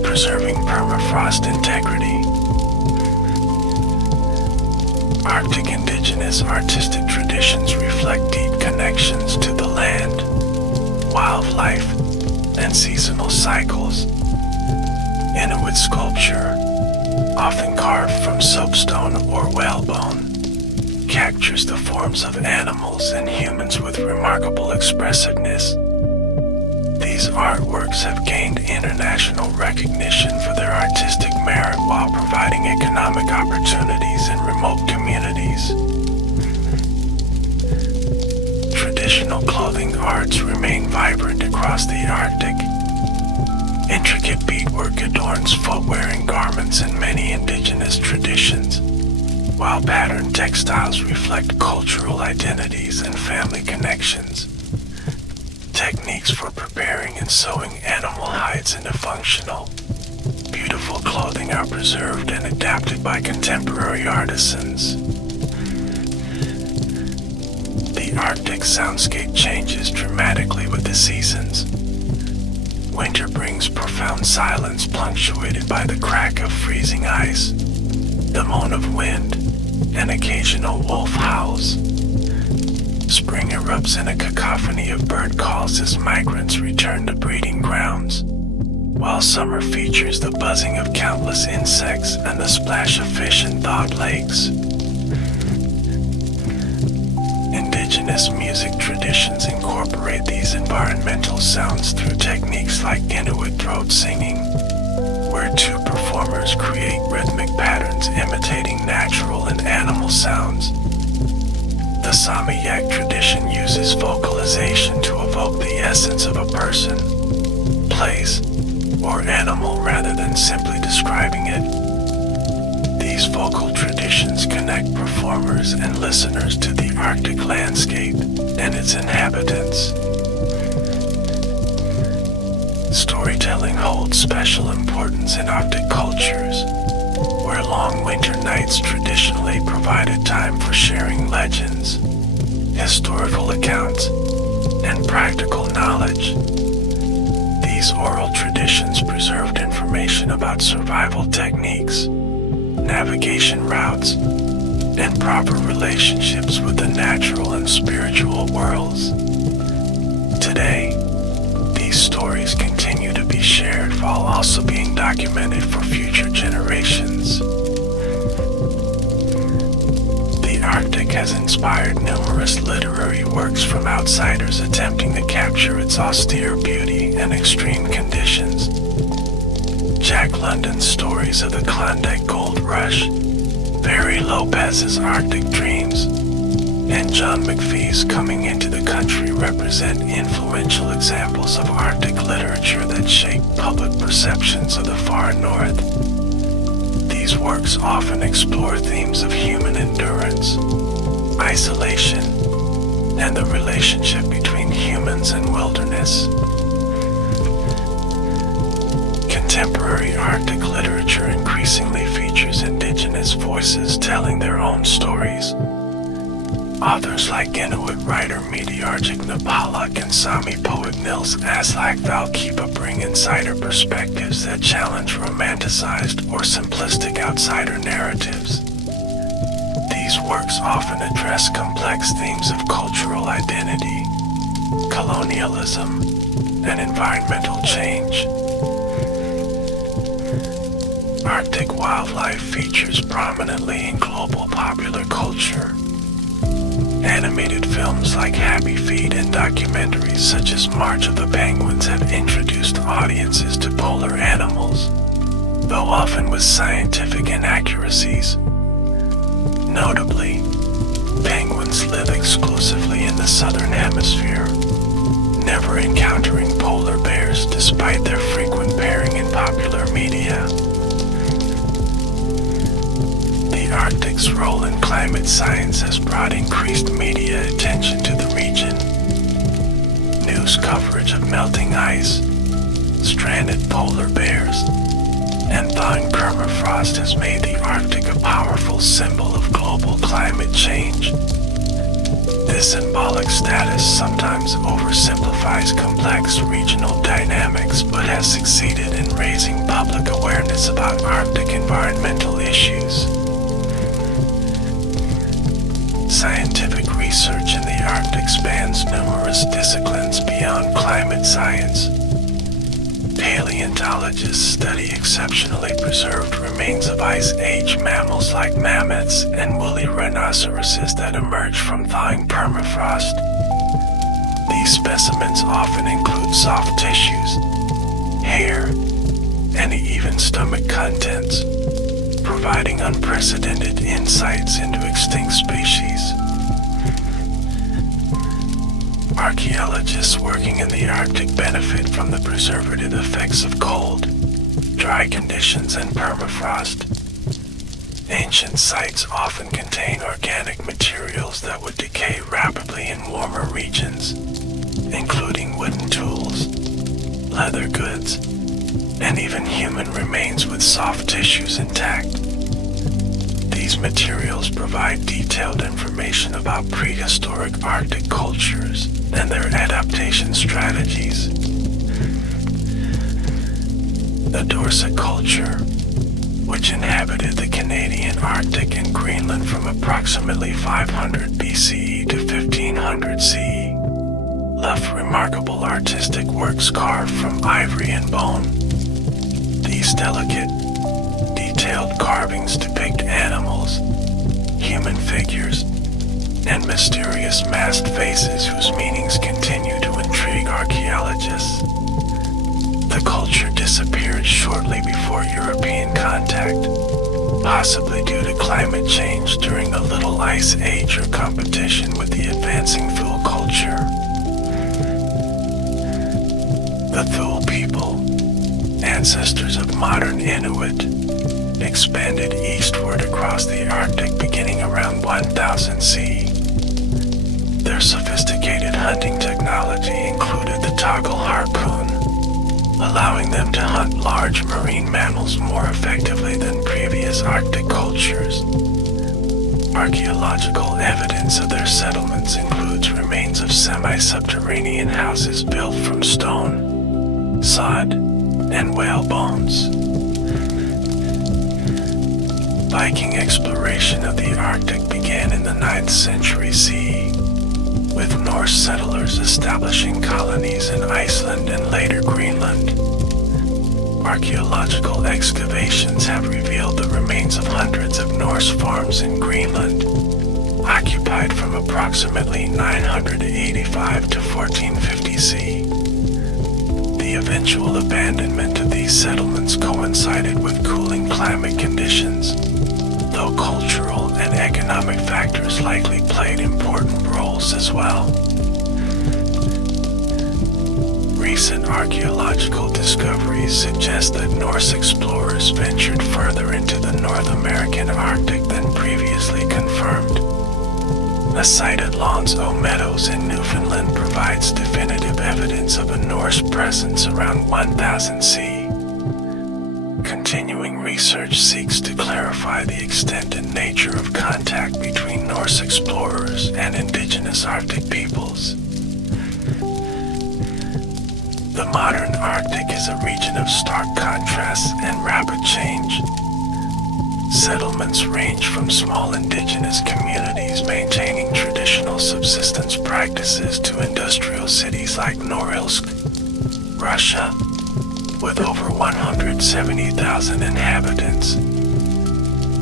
preserving permafrost integrity. Arctic indigenous artistic traditions reflect deep connections to the land, wildlife, and seasonal cycles. Inuit sculpture, often carved from soapstone or whalebone, captures the forms of animals and humans with remarkable expressiveness. These artworks have gained international recognition for their artistic merit while providing economic opportunities in remote communities. Traditional clothing arts remain vibrant across the Arctic. Intricate beadwork adorns footwear and garments in many indigenous traditions, while patterned textiles reflect cultural identities and family connections. Techniques for preparing and sewing animal hides into functional, beautiful clothing are preserved and adapted by contemporary artisans. The Arctic soundscape changes dramatically with the seasons. Winter brings profound silence punctuated by the crack of freezing ice, the moan of wind, and occasional wolf howls. Spring erupts in a cacophony of bird calls as migrants return to breeding grounds, while summer features the buzzing of countless insects and the splash of fish in thawed lakes. Indigenous music traditions incorporate these environmental sounds through techniques like Inuit throat singing, where two performers create rhythmic patterns imitating natural and animal sounds. The Sami-Yak tradition uses vocalization to evoke the essence of a person, place, or animal rather than simply describing it. These vocal traditions connect performers and listeners to the Arctic landscape and its inhabitants. Storytelling holds special importance in Arctic cultures, where long winter nights traditionally provided time for sharing legends, historical accounts, and practical knowledge. These oral traditions preserved information about survival techniques, navigation routes, and proper relationships with the natural and spiritual worlds. Today, these stories continue to inspired numerous literary works from outsiders attempting to capture its austere beauty and extreme conditions. Jack London's stories of the Klondike Gold Rush, Barry Lopez's Arctic Dreams, and John McPhee's Coming into the Country represent influential examples of Arctic literature that shape public perceptions of the far north. These works often explore themes of human endurance, isolation, and the relationship between humans and wilderness. Contemporary Arctic literature increasingly features indigenous voices telling their own stories. Authors like Inuit writer Meteorgic Napalak and Sami poet Nils Aslak Valkeapaa bring insider perspectives that challenge romanticized or simplistic outsider narratives. These works often address complex themes of cultural identity, colonialism, and environmental change. Arctic wildlife features prominently in global popular culture. Animated films like Happy Feet and documentaries such as March of the Penguins have introduced audiences to polar animals, though often with scientific inaccuracies. Notably, penguins live exclusively in the southern hemisphere, never encountering polar bears despite their frequent pairing in popular media. The Arctic's role in climate science has brought increased media attention to the region. News coverage of melting ice, stranded polar bears, and thawing permafrost has made the Arctic a powerful symbol of global climate change. This symbolic status sometimes oversimplifies complex regional dynamics but has succeeded in raising public awareness about Arctic environmental issues. Scientific research in the Arctic spans numerous disciplines beyond climate science. Paleontologists study exceptionally preserved remains of Ice Age mammals like mammoths and woolly rhinoceroses that emerge from thawing permafrost. These specimens often include soft tissues, hair, and even stomach contents, providing unprecedented insights into extinct species. Archaeologists working in the Arctic benefit from the preservative effects of cold, dry conditions, and permafrost. Ancient sites often contain organic materials that would decay rapidly in warmer regions, including wooden tools, leather goods, and even human remains with soft tissues intact. These materials provide detailed information about prehistoric Arctic cultures and their adaptation strategies. The Dorset culture, which inhabited the Canadian Arctic and Greenland from approximately 500 BCE to 1500 CE, left remarkable artistic works carved from ivory and bone. These delicate, detailed carvings depict animals, human figures, and mysterious masked faces whose meanings continue to intrigue archaeologists. The culture disappeared shortly before European contact, possibly due to climate change during the Little Ice Age or competition with the advancing Thule culture. The Thule people, ancestors of modern Inuit, expanded eastward across the Arctic beginning around 1000 CE. Their sophisticated hunting technology included the toggle harpoon, allowing them to hunt large marine mammals more effectively than previous Arctic cultures. Archaeological evidence of their settlements includes remains of semi-subterranean houses built from stone, sod, and whale bones. Viking exploration of the Arctic began in the 9th century CE, with Norse settlers establishing colonies in Iceland and later Greenland. Archaeological excavations have revealed the remains of hundreds of Norse farms in Greenland, occupied from approximately 985 to 1450 C. The eventual abandonment of these settlements coincided with cooling climate conditions, though cultural and economic factors likely played important roles as well. Recent archaeological discoveries suggest that Norse explorers ventured further into the North American Arctic than previously confirmed. A site at Lons Meadows in Newfoundland provides definitive evidence of a Norse presence around 1000 C. Continuing research seeks to clarify the extent and nature of contact between Norse explorers and indigenous Arctic peoples. The modern Arctic is a region of stark contrasts and rapid change. Settlements range from small indigenous communities maintaining traditional subsistence practices to industrial cities like Norilsk, Russia, with over 170,000 inhabitants.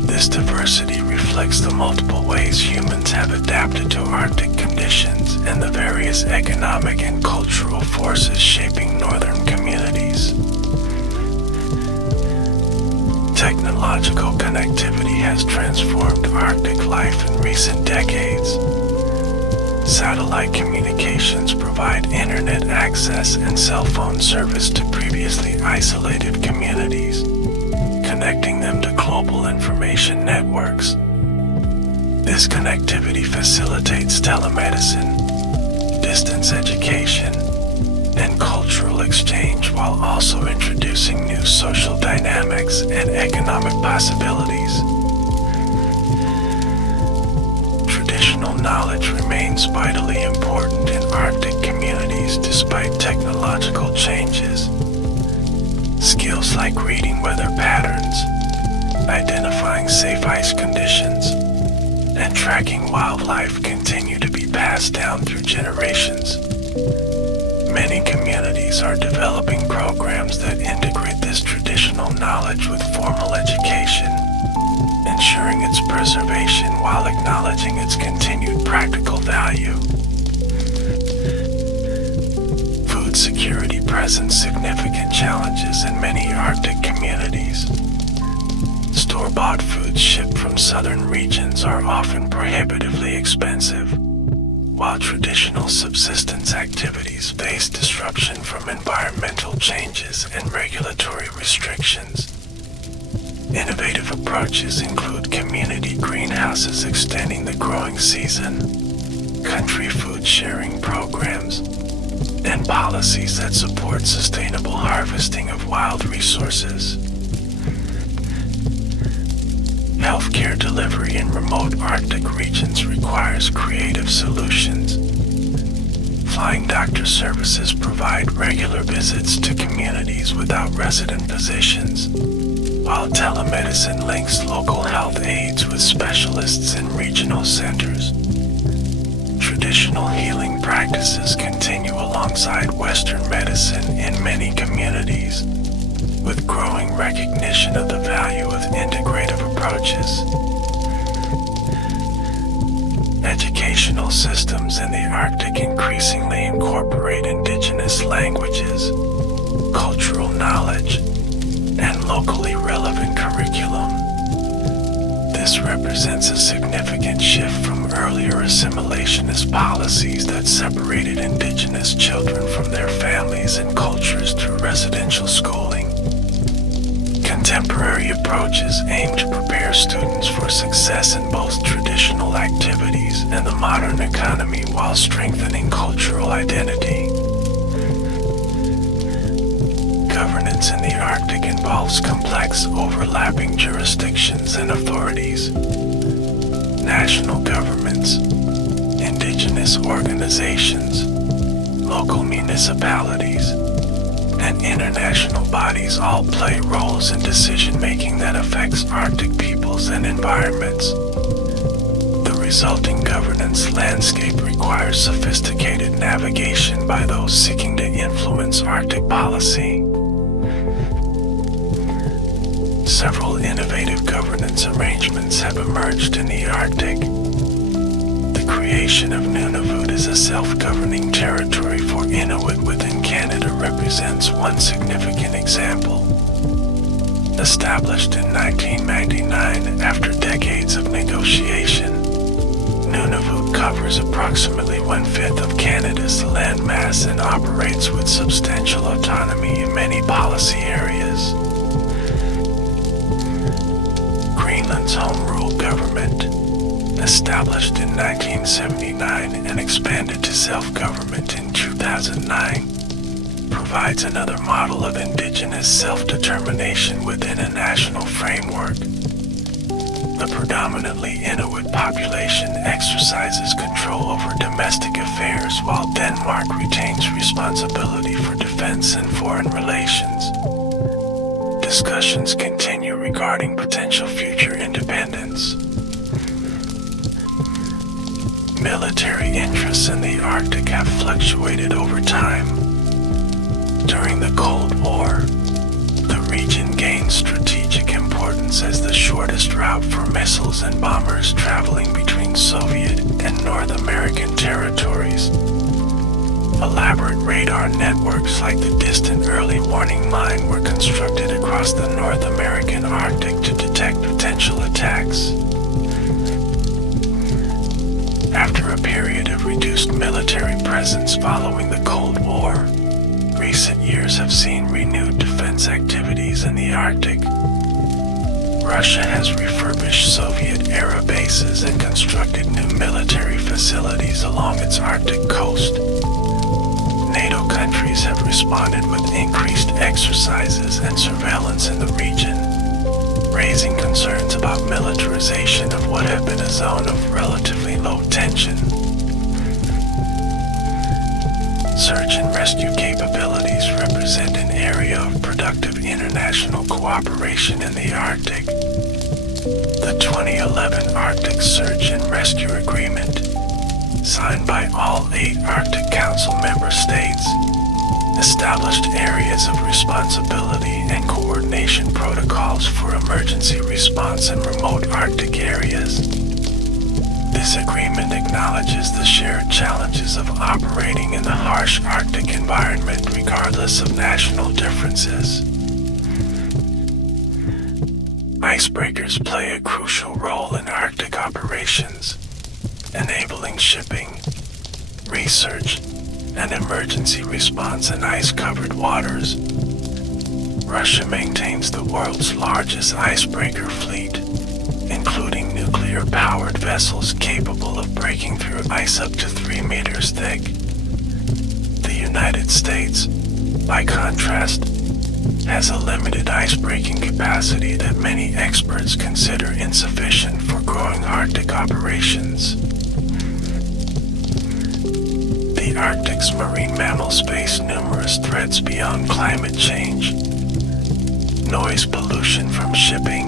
This diversity reflects the multiple ways humans have adapted to Arctic conditions and the various economic and cultural forces shaping northern communities. Technological connectivity has transformed Arctic life in recent decades. Satellite communications provide internet access and cell phone service to previously isolated communities, connecting them to global information networks. This connectivity facilitates telemedicine, distance education, and cultural exchange while also introducing new social dynamics and economic possibilities. Traditional knowledge remains vitally important in Arctic communities despite technological changes. Skills like reading weather patterns, identifying safe ice conditions, and tracking wildlife continue to be passed down through generations. Many communities are developing programs that integrate this traditional knowledge with formal education, ensuring its preservation while acknowledging its continued practical value. Food security presents significant challenges in many Arctic communities. Store-bought foods shipped from southern regions are often prohibitively expensive, while traditional subsistence activities face disruption from environmental changes and regulatory restrictions. Innovative approaches include community greenhouses extending the growing season, country food sharing programs, and policies that support sustainable harvesting of wild resources. Healthcare delivery in remote Arctic regions requires creative solutions. Flying doctor services provide regular visits to communities without resident physicians, while telemedicine links local health aides with specialists in regional centers. Traditional healing practices continue alongside Western medicine in many communities, with growing recognition of the value of integrative approaches. Educational systems in the Arctic increasingly incorporate indigenous languages, cultural knowledge, and locally relevant curriculum. This represents a significant shift from earlier assimilationist policies that separated indigenous children from their families and cultures through residential schooling. Contemporary approaches aim to prepare students for success in both traditional activities and the modern economy while strengthening cultural identity. Governance in the Arctic involves complex overlapping jurisdictions and authorities. National governments, indigenous organizations, local municipalities, and international bodies all play roles in decision-making that affects Arctic peoples and environments. The resulting governance landscape requires sophisticated navigation by those seeking to influence Arctic policy. Several innovative governance arrangements have emerged in the Arctic. creation of Nunavut as a self-governing territory for Inuit within Canada represents one significant example. Established in 1999 after decades of negotiation, Nunavut covers approximately 1/5 of Canada's landmass and operates with substantial autonomy in many policy areas. Greenland's home rule government, established in 1979 and expanded to self-government in 2009, provides another model of indigenous self-determination within a national framework. The predominantly Inuit population exercises control over domestic affairs while Denmark retains responsibility for defense and foreign relations. Discussions continue regarding potential future independence. Military interests in the Arctic have fluctuated over time. During the Cold War, the region gained strategic importance as the shortest route for missiles and bombers traveling between Soviet and North American territories. Elaborate radar networks like the Distant Early Warning Line were constructed across the North American Arctic to detect potential attacks. After a period of reduced military presence following the Cold War, recent years have seen renewed defense activities in the Arctic. Russia has refurbished Soviet-era bases and constructed new military facilities along its Arctic coast. NATO countries have responded with increased exercises and surveillance in the region, raising concerns about militarization of what had been a zone of relatively low tension. Search and rescue capabilities represent an area of productive international cooperation in the Arctic. The 2011 Arctic Search and Rescue Agreement, signed by all 8 Arctic Council member states, established areas of responsibility and coordination protocols for emergency response in remote Arctic areas. This agreement acknowledges the shared challenges of operating in the harsh Arctic environment regardless of national differences. Icebreakers play a crucial role in Arctic operations, enabling shipping, research, and emergency response in ice-covered waters. Russia maintains the world's largest icebreaker fleet, including nuclear-powered vessels capable of breaking through ice up to 3 meters thick. The United States, by contrast, has a limited ice-breaking capacity that many experts consider insufficient for growing Arctic operations. The Arctic's marine mammals face numerous threats beyond climate change. Noise pollution from shipping,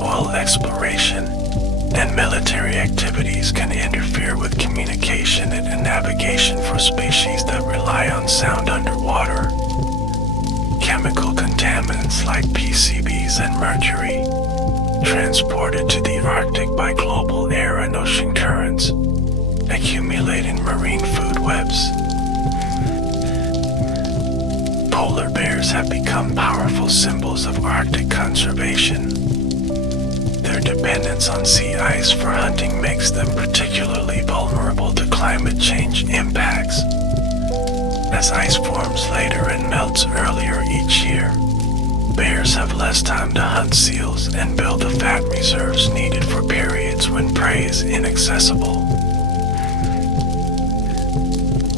oil exploration, and military activities can interfere with communication and navigation for species that rely on sound underwater. Chemical contaminants like PCBs and mercury, transported to the Arctic by global air and ocean currents, accumulate in marine food webs. Polar bears have become powerful symbols of Arctic conservation. Their dependence on sea ice for hunting makes them particularly vulnerable to climate change impacts. As ice forms later and melts earlier each year, bears have less time to hunt seals and build the fat reserves needed for periods when prey is inaccessible.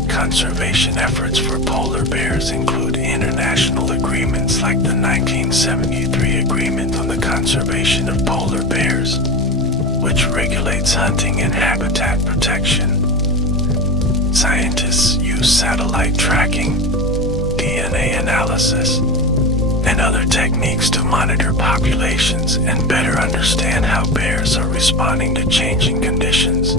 Conservation efforts for polar bears include international agreements like the 1973 Agreement on the Conservation of Polar Bears, which regulates hunting and habitat protection. Scientists use satellite tracking, DNA analysis, and other techniques to monitor populations and better understand how bears are responding to changing conditions.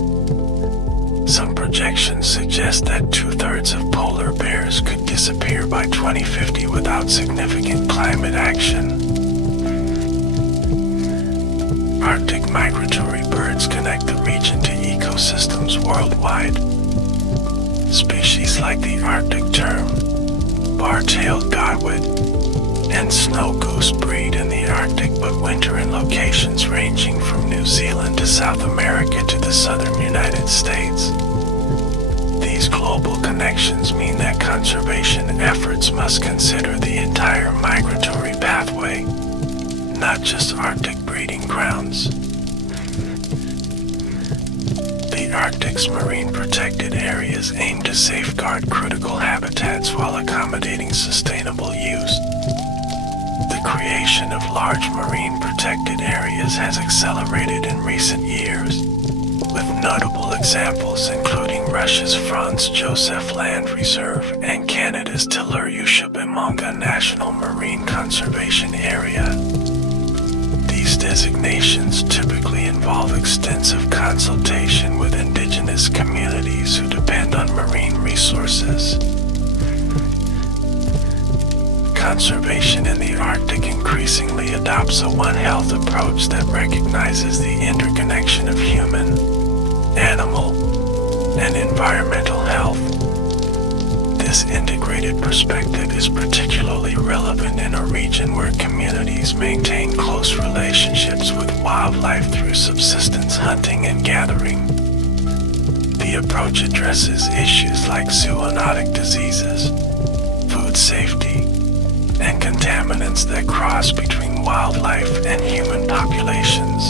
Some projections suggest that 2/3 of polar bears could disappear by 2050 without significant climate action. Arctic migratory birds connect the region to ecosystems worldwide. Species like the Arctic tern, bar-tailed godwit, and snow goose breed in the Arctic but winter in locations ranging from New Zealand to South America to the southern United States. These global connections mean that conservation efforts must consider the entire migratory pathway, not just Arctic breeding grounds. The Arctic's marine protected areas aim to safeguard critical habitats while accommodating sustainable use. The creation of large marine protected areas has accelerated in recent years, with notable examples including Russia's Franz Josef Land Reserve and Canada's Tillur-Ushipemanga National Marine Conservation Area. These designations typically involve extensive consultation with indigenous communities who depend on marine resources. Conservation in the Arctic increasingly adopts a One Health approach that recognizes the interconnection of human, animal, and environmental health. This integrated perspective is particularly relevant in a region where communities maintain close relationships with wildlife through subsistence hunting and gathering. The approach addresses issues like zoonotic diseases, food safety, and contaminants that cross between wildlife and human populations.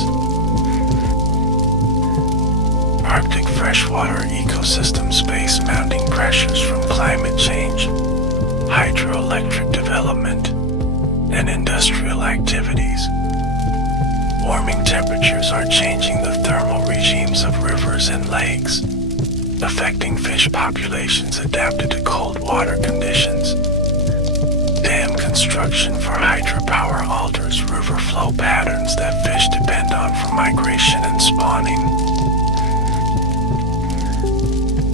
Arctic freshwater ecosystems face mounting pressures from climate change, hydroelectric development, and industrial activities. Warming temperatures are changing the thermal regimes of rivers and lakes, affecting fish populations adapted to cold water conditions. Dam construction for hydropower alters river flow patterns that fish depend on for migration and spawning.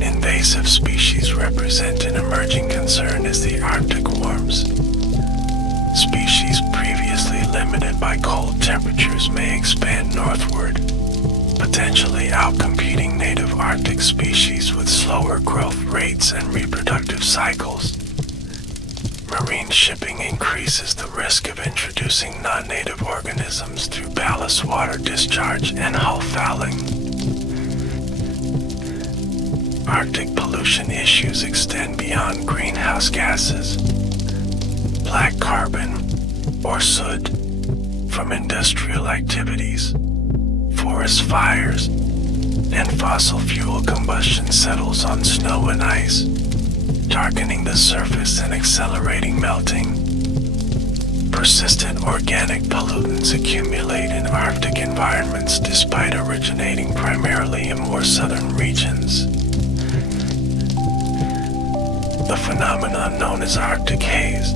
Invasive species represent an emerging concern as the Arctic warms. Species previously limited by cold temperatures may expand northward, potentially outcompeting native Arctic species with slower growth rates and reproductive cycles. Marine shipping increases the risk of introducing non-native organisms through ballast water discharge and hull fouling. Arctic pollution issues extend beyond greenhouse gases. Black carbon, or soot, from industrial activities, forest fires, and fossil fuel combustion settles on snow and ice, darkening the surface and accelerating melting. Persistent organic pollutants accumulate in Arctic environments despite originating primarily in more southern regions. The phenomenon known as Arctic haze,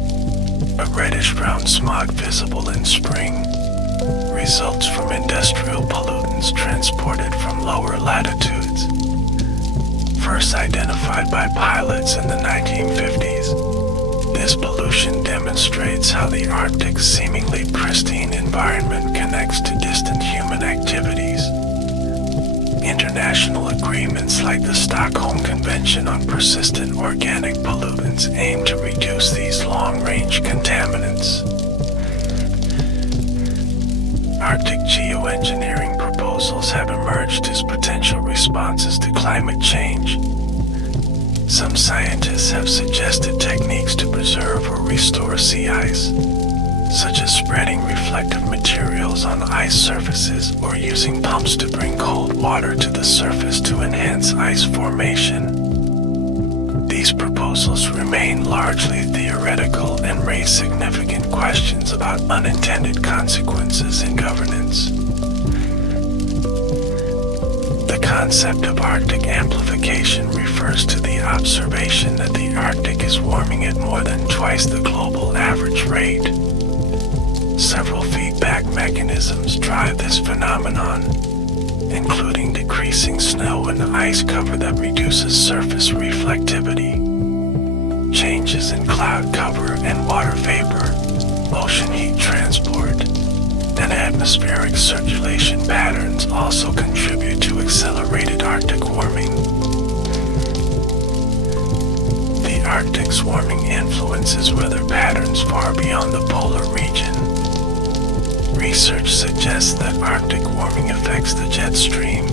a reddish-brown smog visible in spring, results from industrial pollutants transported from lower latitudes. First identified by pilots in the 1950s, this pollution demonstrates how the Arctic's seemingly pristine environment connects to distant human activities. International agreements like the Stockholm Convention on Persistent Organic Pollutants aim to reduce these long-range contaminants. Arctic geoengineering proposals have emerged as potential responses to climate change. Some scientists have suggested techniques to preserve or restore sea ice, such as spreading reflective materials on ice surfaces or using pumps to bring cold water to the surface to enhance ice formation. These proposals remain largely theoretical and raise significant questions about unintended consequences in governance. The concept of Arctic amplification refers to the observation that the Arctic is warming at more than twice the global average rate. Several feedback mechanisms drive this phenomenon, including decreasing snow and ice cover that reduces surface reflectivity, changes in cloud cover and water vapor, ocean heat transport, and atmospheric circulation patterns also contribute to accelerated Arctic warming. The Arctic's warming influences weather patterns far beyond the polar region. Research suggests that Arctic warming affects the jet stream,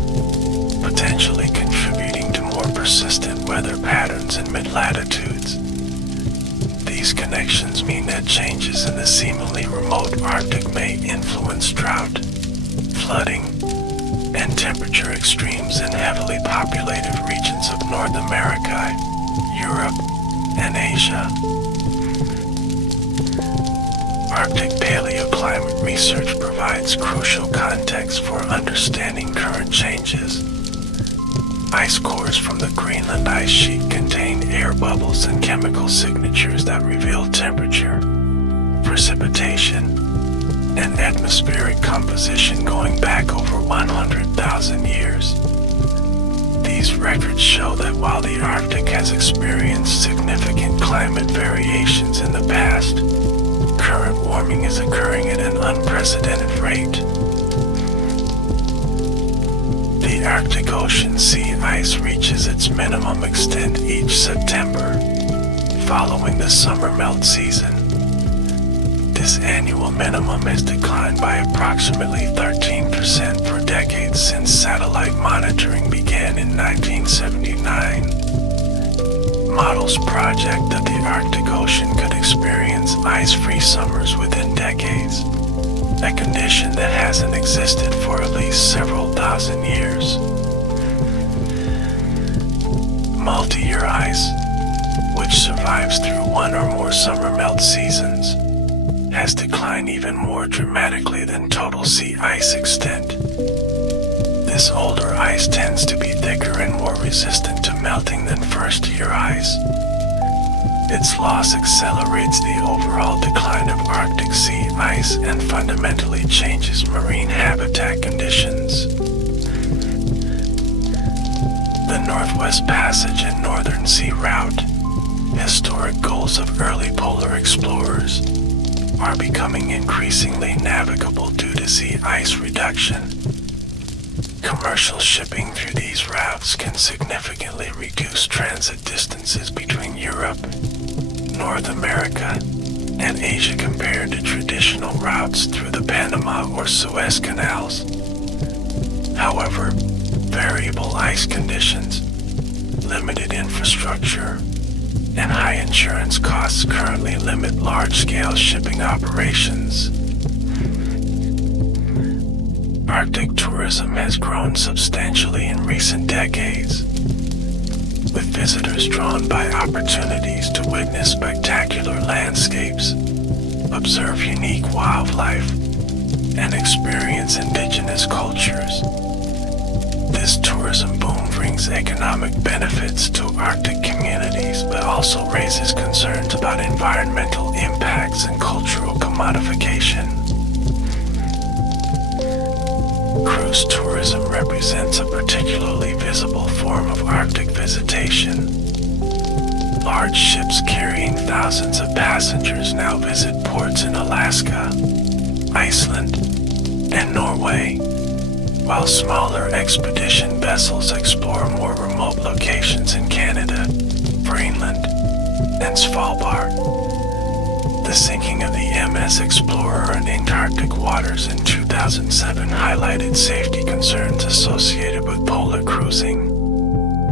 potentially contributing to more persistent weather patterns in mid-latitudes. These connections mean that changes in the seemingly remote Arctic may influence drought, flooding, and temperature extremes in heavily populated regions of North America, Europe, and Asia. Arctic paleoclimate research provides crucial context for understanding current changes. Ice cores from the Greenland ice sheet contain air bubbles and chemical signatures that reveal temperature, precipitation, and atmospheric composition going back over 100,000 years. These records show that while the Arctic has experienced significant climate variations in the past, current warming is occurring at an unprecedented rate. The Arctic Ocean sea ice reaches its minimum extent each September, following the summer melt season. This annual minimum has declined by approximately 13% for decades since satellite monitoring began in 1979. Models project that the Arctic Ocean could experience ice-free summers within decades, a condition that hasn't existed for at least several thousand years. Multi-year ice, which survives through one or more summer melt seasons, has declined even more dramatically than total sea ice extent. This older ice tends to be thicker and more resistant to melting than first-year ice. Its loss accelerates the overall decline of Arctic sea ice and fundamentally changes marine habitat conditions. The Northwest Passage and Northern Sea Route, historic goals of early polar explorers, are becoming increasingly navigable due to sea ice reduction. Commercial shipping through these routes can significantly reduce transit distances between Europe, North America, and Asia compared to traditional routes through the Panama or Suez canals. However, variable ice conditions, limited infrastructure, and high insurance costs currently limit large-scale shipping operations. Arctic tourism has grown substantially in recent decades, with visitors drawn by opportunities to witness spectacular landscapes, observe unique wildlife, and experience indigenous cultures. This tourism boom brings economic benefits to Arctic communities, but also raises concerns about environmental impacts and cultural commodification. Cruise tourism represents a particularly visible form of Arctic visitation. Large ships carrying thousands of passengers now visit ports in Alaska, Iceland, and Norway, while smaller expedition vessels explore more remote locations in Canada, Greenland, and Svalbard. The sinking of the MS Explorer in Antarctic waters in 2007 highlighted safety concerns associated with polar cruising,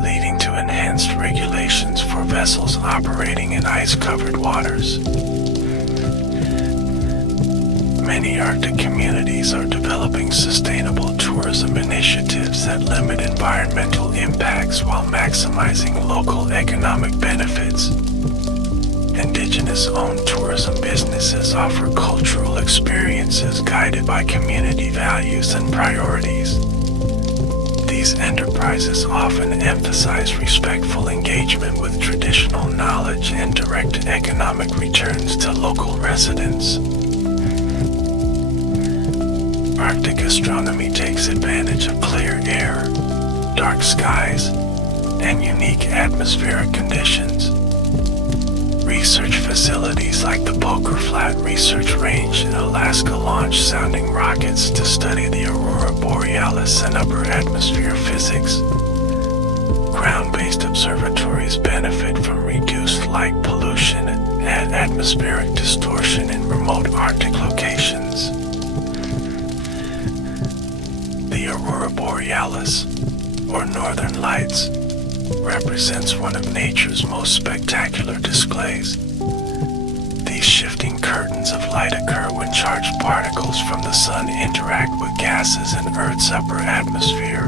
leading to enhanced regulations for vessels operating in ice-covered waters. Many Arctic communities are developing sustainable tourism initiatives that limit environmental impacts while maximizing local economic benefits. Indigenous-owned tourism businesses offer cultural experiences guided by community values and priorities. These enterprises often emphasize respectful engagement with traditional knowledge and direct economic returns to local residents. Arctic astronomy takes advantage of clear air, dark skies, and unique atmospheric conditions. Research facilities like the Poker Flat Research Range in Alaska launch sounding rockets to study the aurora borealis and upper atmosphere physics. Ground-based observatories benefit from reduced light pollution and atmospheric distortion in remote Arctic locations. The aurora borealis, or northern lights, represents one of nature's most spectacular displays. These shifting curtains of light occur when charged particles from the sun interact with gases in Earth's upper atmosphere.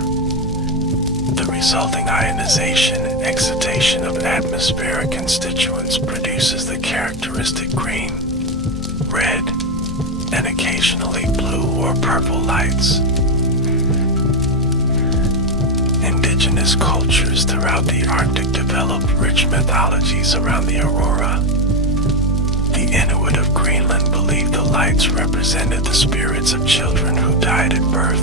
The resulting ionization and excitation of atmospheric constituents produces the characteristic green, red, and occasionally blue or purple lights. Indigenous cultures throughout the Arctic developed rich mythologies around the aurora. The Inuit of Greenland believed the lights represented the spirits of children who died at birth.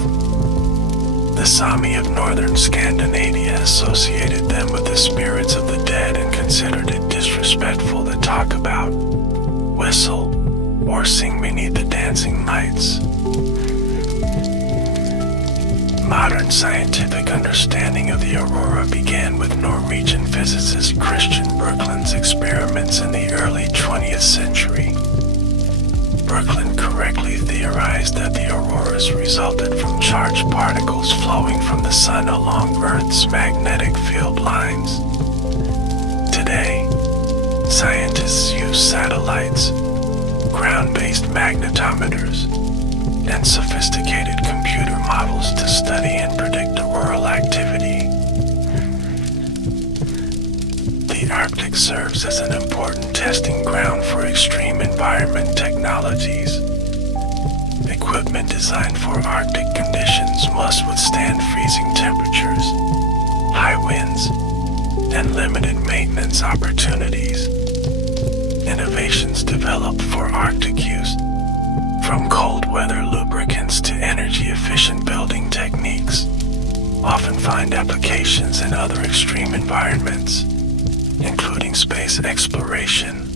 The Sami of northern Scandinavia associated them with the spirits of the dead and considered it disrespectful to talk about, whistle, or sing beneath the dancing lights. Modern scientific understanding of the aurora began with Norwegian physicist Christian Birkeland's experiments in the early 20th century. Birkeland correctly theorized that the auroras resulted from charged particles flowing from the sun along Earth's magnetic field lines. Today, scientists use satellites, ground-based magnetometers, and sophisticated computer models to study and predict auroral activity. The Arctic serves as an important testing ground for extreme environment technologies. Equipment designed for Arctic conditions must withstand freezing temperatures, high winds, and limited maintenance opportunities. Innovations developed for Arctic use, from cold weather lubricants to energy-efficient building techniques, often find applications in other extreme environments, including space exploration.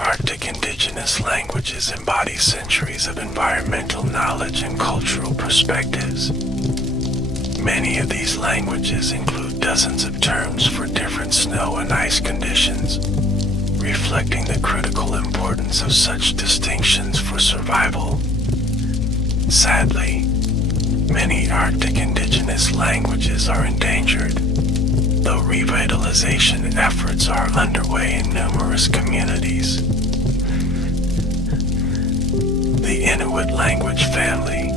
Arctic indigenous languages embody centuries of environmental knowledge and cultural perspectives. Many of these languages include dozens of terms for different snow and ice conditions, reflecting the critical importance of such distinctions for survival. Sadly, many Arctic indigenous languages are endangered, though revitalization efforts are underway in numerous communities. The Inuit language family,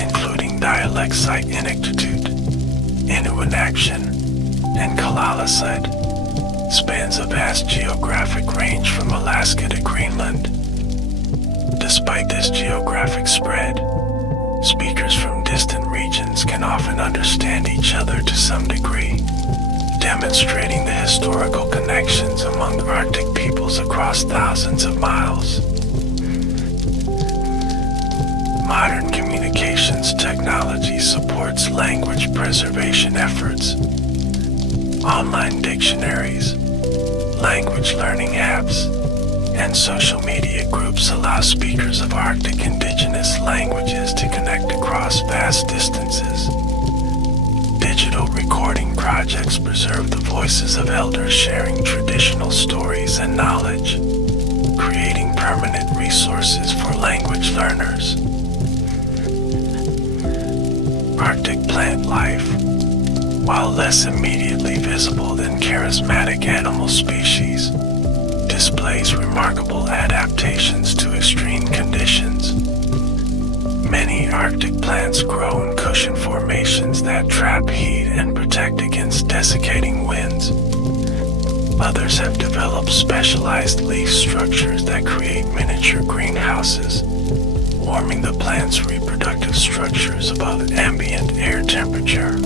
including dialects like Inuktitut, Inuinnaqshun, and Kalaalleq, spans a vast geographic range from Alaska to Greenland. Despite this geographic spread, speakers from distant regions can often understand each other to some degree, demonstrating the historical connections among Arctic peoples across thousands of miles. Modern communications technology supports language preservation efforts. Online dictionaries, language learning apps, and social media groups allow speakers of Arctic indigenous languages to connect across vast distances. Digital recording projects preserve the voices of elders sharing traditional stories and knowledge, creating permanent resources for language learners. Arctic plant life, while less immediately visible than charismatic animal species, displays remarkable adaptations to extreme conditions. Many Arctic plants grow in cushion formations that trap heat and protect against desiccating winds. Others have developed specialized leaf structures that create miniature greenhouses, warming the plant's reproductive structures above ambient air temperature.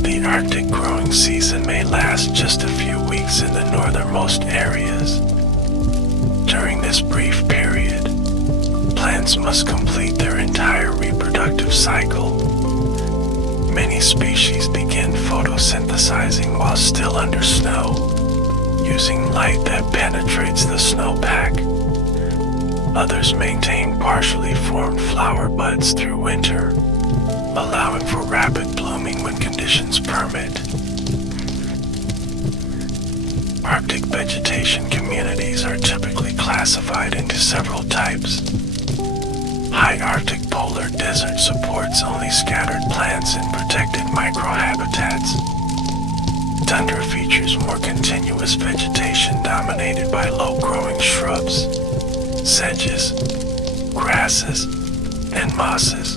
The Arctic growing season may last just a few weeks in the northernmost areas. During this brief period, plants must complete their entire reproductive cycle. Many species begin photosynthesizing while still under snow, using light that penetrates the snowpack. Others maintain partially formed flower buds through winter, allowing for rapid blooming when conditions permit. Arctic vegetation communities are typically classified into several types. High Arctic polar desert supports only scattered plants and protected microhabitats. Tundra features more continuous vegetation dominated by low-growing shrubs, sedges, grasses, and mosses.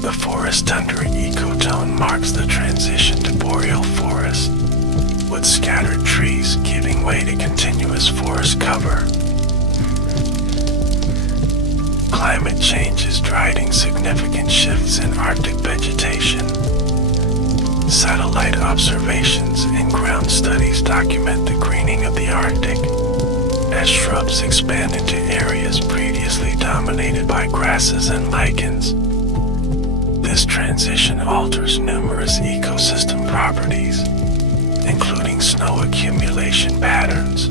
The forest tundra ecotone marks the transition to boreal forest, with scattered trees giving way to continuous forest cover. Climate change is driving significant shifts in Arctic vegetation. Satellite observations and ground studies document the greening of the Arctic as shrubs expand into areas previously dominated by grasses and lichens. This transition alters numerous ecosystem properties, including snow accumulation patterns,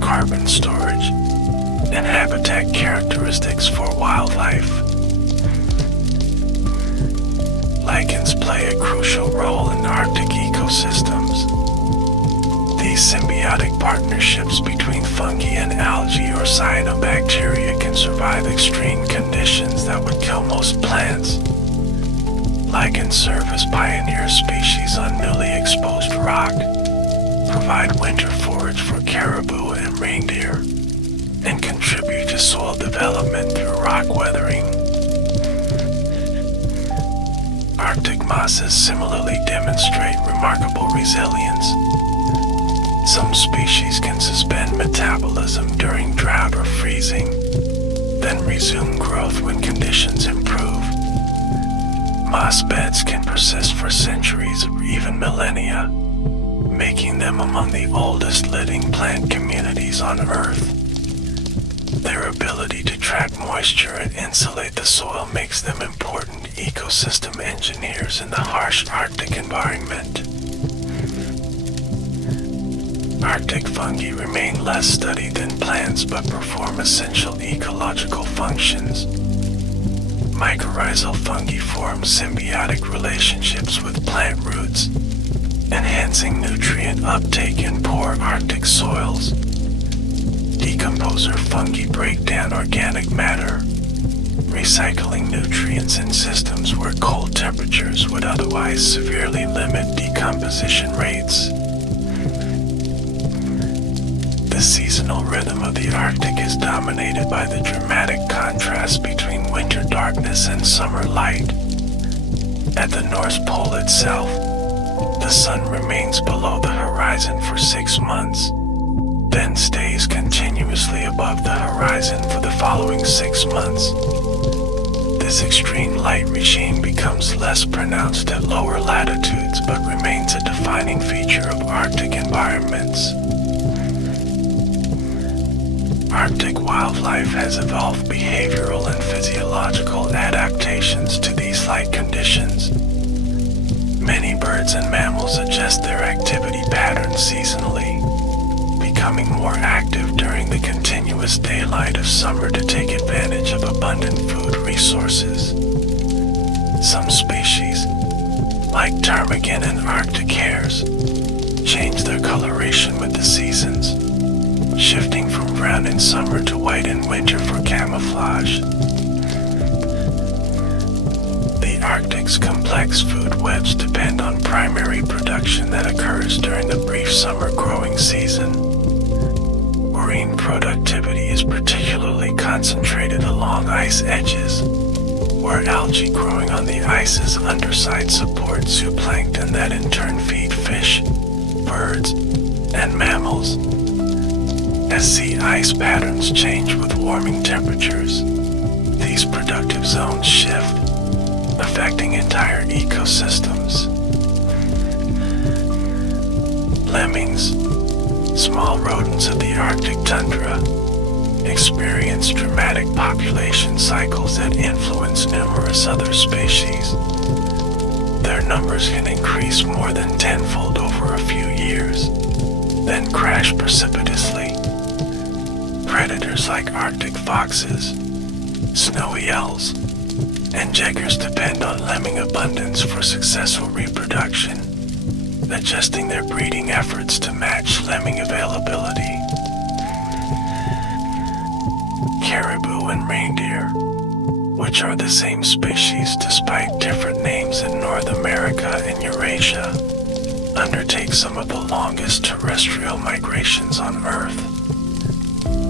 carbon storage, and habitat characteristics for wildlife. Lichens play a crucial role in Arctic ecosystems. These symbiotic partnerships between fungi and algae or cyanobacteria can survive extreme conditions that would kill most plants. Lichens serve as pioneer species on newly exposed rock, provide winter forage for caribou and reindeer, and contribute to soil development through rock weathering. Arctic mosses similarly demonstrate remarkable resilience. Some species can suspend metabolism during drought or freezing, then resume growth when conditions improve. Moss beds can persist for centuries or even millennia, making them among the oldest living plant communities on Earth. Their ability to trap moisture and insulate the soil makes them important ecosystem engineers in the harsh Arctic environment. Arctic fungi remain less studied than plants but perform essential ecological functions. Mycorrhizal fungi form symbiotic relationships with plant roots, enhancing nutrient uptake in poor Arctic soils. Decomposer fungi break down organic matter, recycling nutrients in systems where cold temperatures would otherwise severely limit decomposition rates. The seasonal rhythm of the Arctic is dominated by the dramatic contrast between winter darkness and summer light. At the North Pole itself, the sun remains below the horizon for 6 months, then stays continuously above the horizon for the following 6 months. This extreme light regime becomes less pronounced at lower latitudes but remains a defining feature of Arctic environments. Arctic wildlife has evolved behavioral and physiological adaptations to these light conditions. Many birds and mammals adjust their activity patterns seasonally, becoming more active during the continuous daylight of summer to take advantage of abundant food resources. Some species, like ptarmigan and Arctic hares, change their coloration with the seasons, shifting from brown in summer to white in winter for camouflage. The Arctic's complex food webs depend on primary production that occurs during the brief summer growing season. Marine productivity is particularly concentrated along ice edges, where algae growing on the ice's underside support zooplankton that in turn feed fish, birds, and mammals. As sea ice patterns change with warming temperatures, these productive zones shift, affecting entire ecosystems. Lemmings, small rodents of the Arctic tundra, experience dramatic population cycles that influence numerous other species. their numbers can increase more than tenfold over a few years, then crash precipitously. Predators like Arctic foxes, snowy owls, and jaegers depend on lemming abundance for successful reproduction, adjusting their breeding efforts to match lemming availability. Caribou and reindeer, which are the same species despite different names in North America and Eurasia, undertake some of the longest terrestrial migrations on Earth.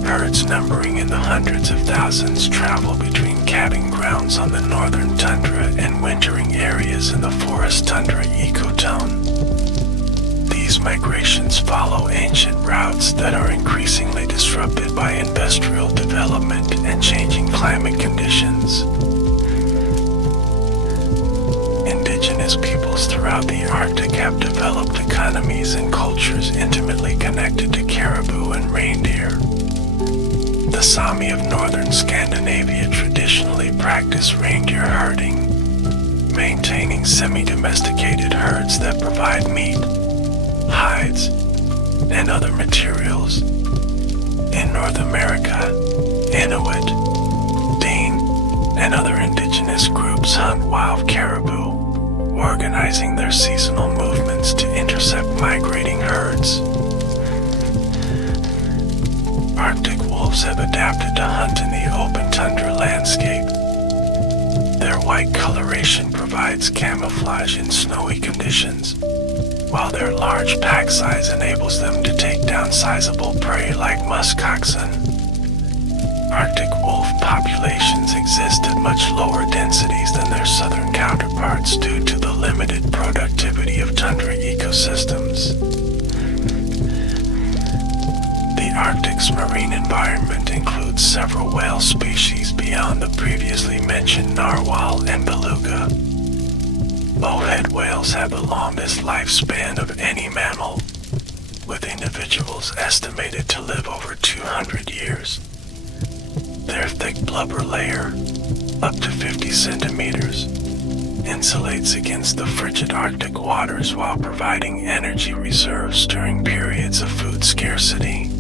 Herds numbering in the hundreds of thousands travel between camping grounds on the northern tundra and wintering areas in the forest tundra ecotone. These migrations follow ancient routes that are increasingly disrupted by industrial development and changing climate conditions. Indigenous peoples throughout the Arctic have developed economies and cultures intimately connected to caribou and reindeer. The Sami of northern Scandinavia traditionally practice reindeer herding, maintaining semi-domesticated herds that provide meat, hides, and other materials. In North America, Inuit, Dene, and other indigenous groups hunt wild caribou, organizing their seasonal movements to intercept migrating herds. Arctic wolves have adapted to hunt in the open tundra landscape. Their white coloration provides camouflage in snowy conditions, while their large pack size enables them to take down sizable prey like muskoxen. Arctic wolf populations exist at much lower densities than their southern counterparts due to the limited productivity of tundra ecosystems. The Arctic's marine environment includes several whale species beyond the previously mentioned narwhal and beluga. Bowhead whales have the longest lifespan of any mammal, with individuals estimated to live over 200 years. Their thick blubber layer, up to 50 centimeters, insulates against the frigid Arctic waters while providing energy reserves during periods of food scarcity.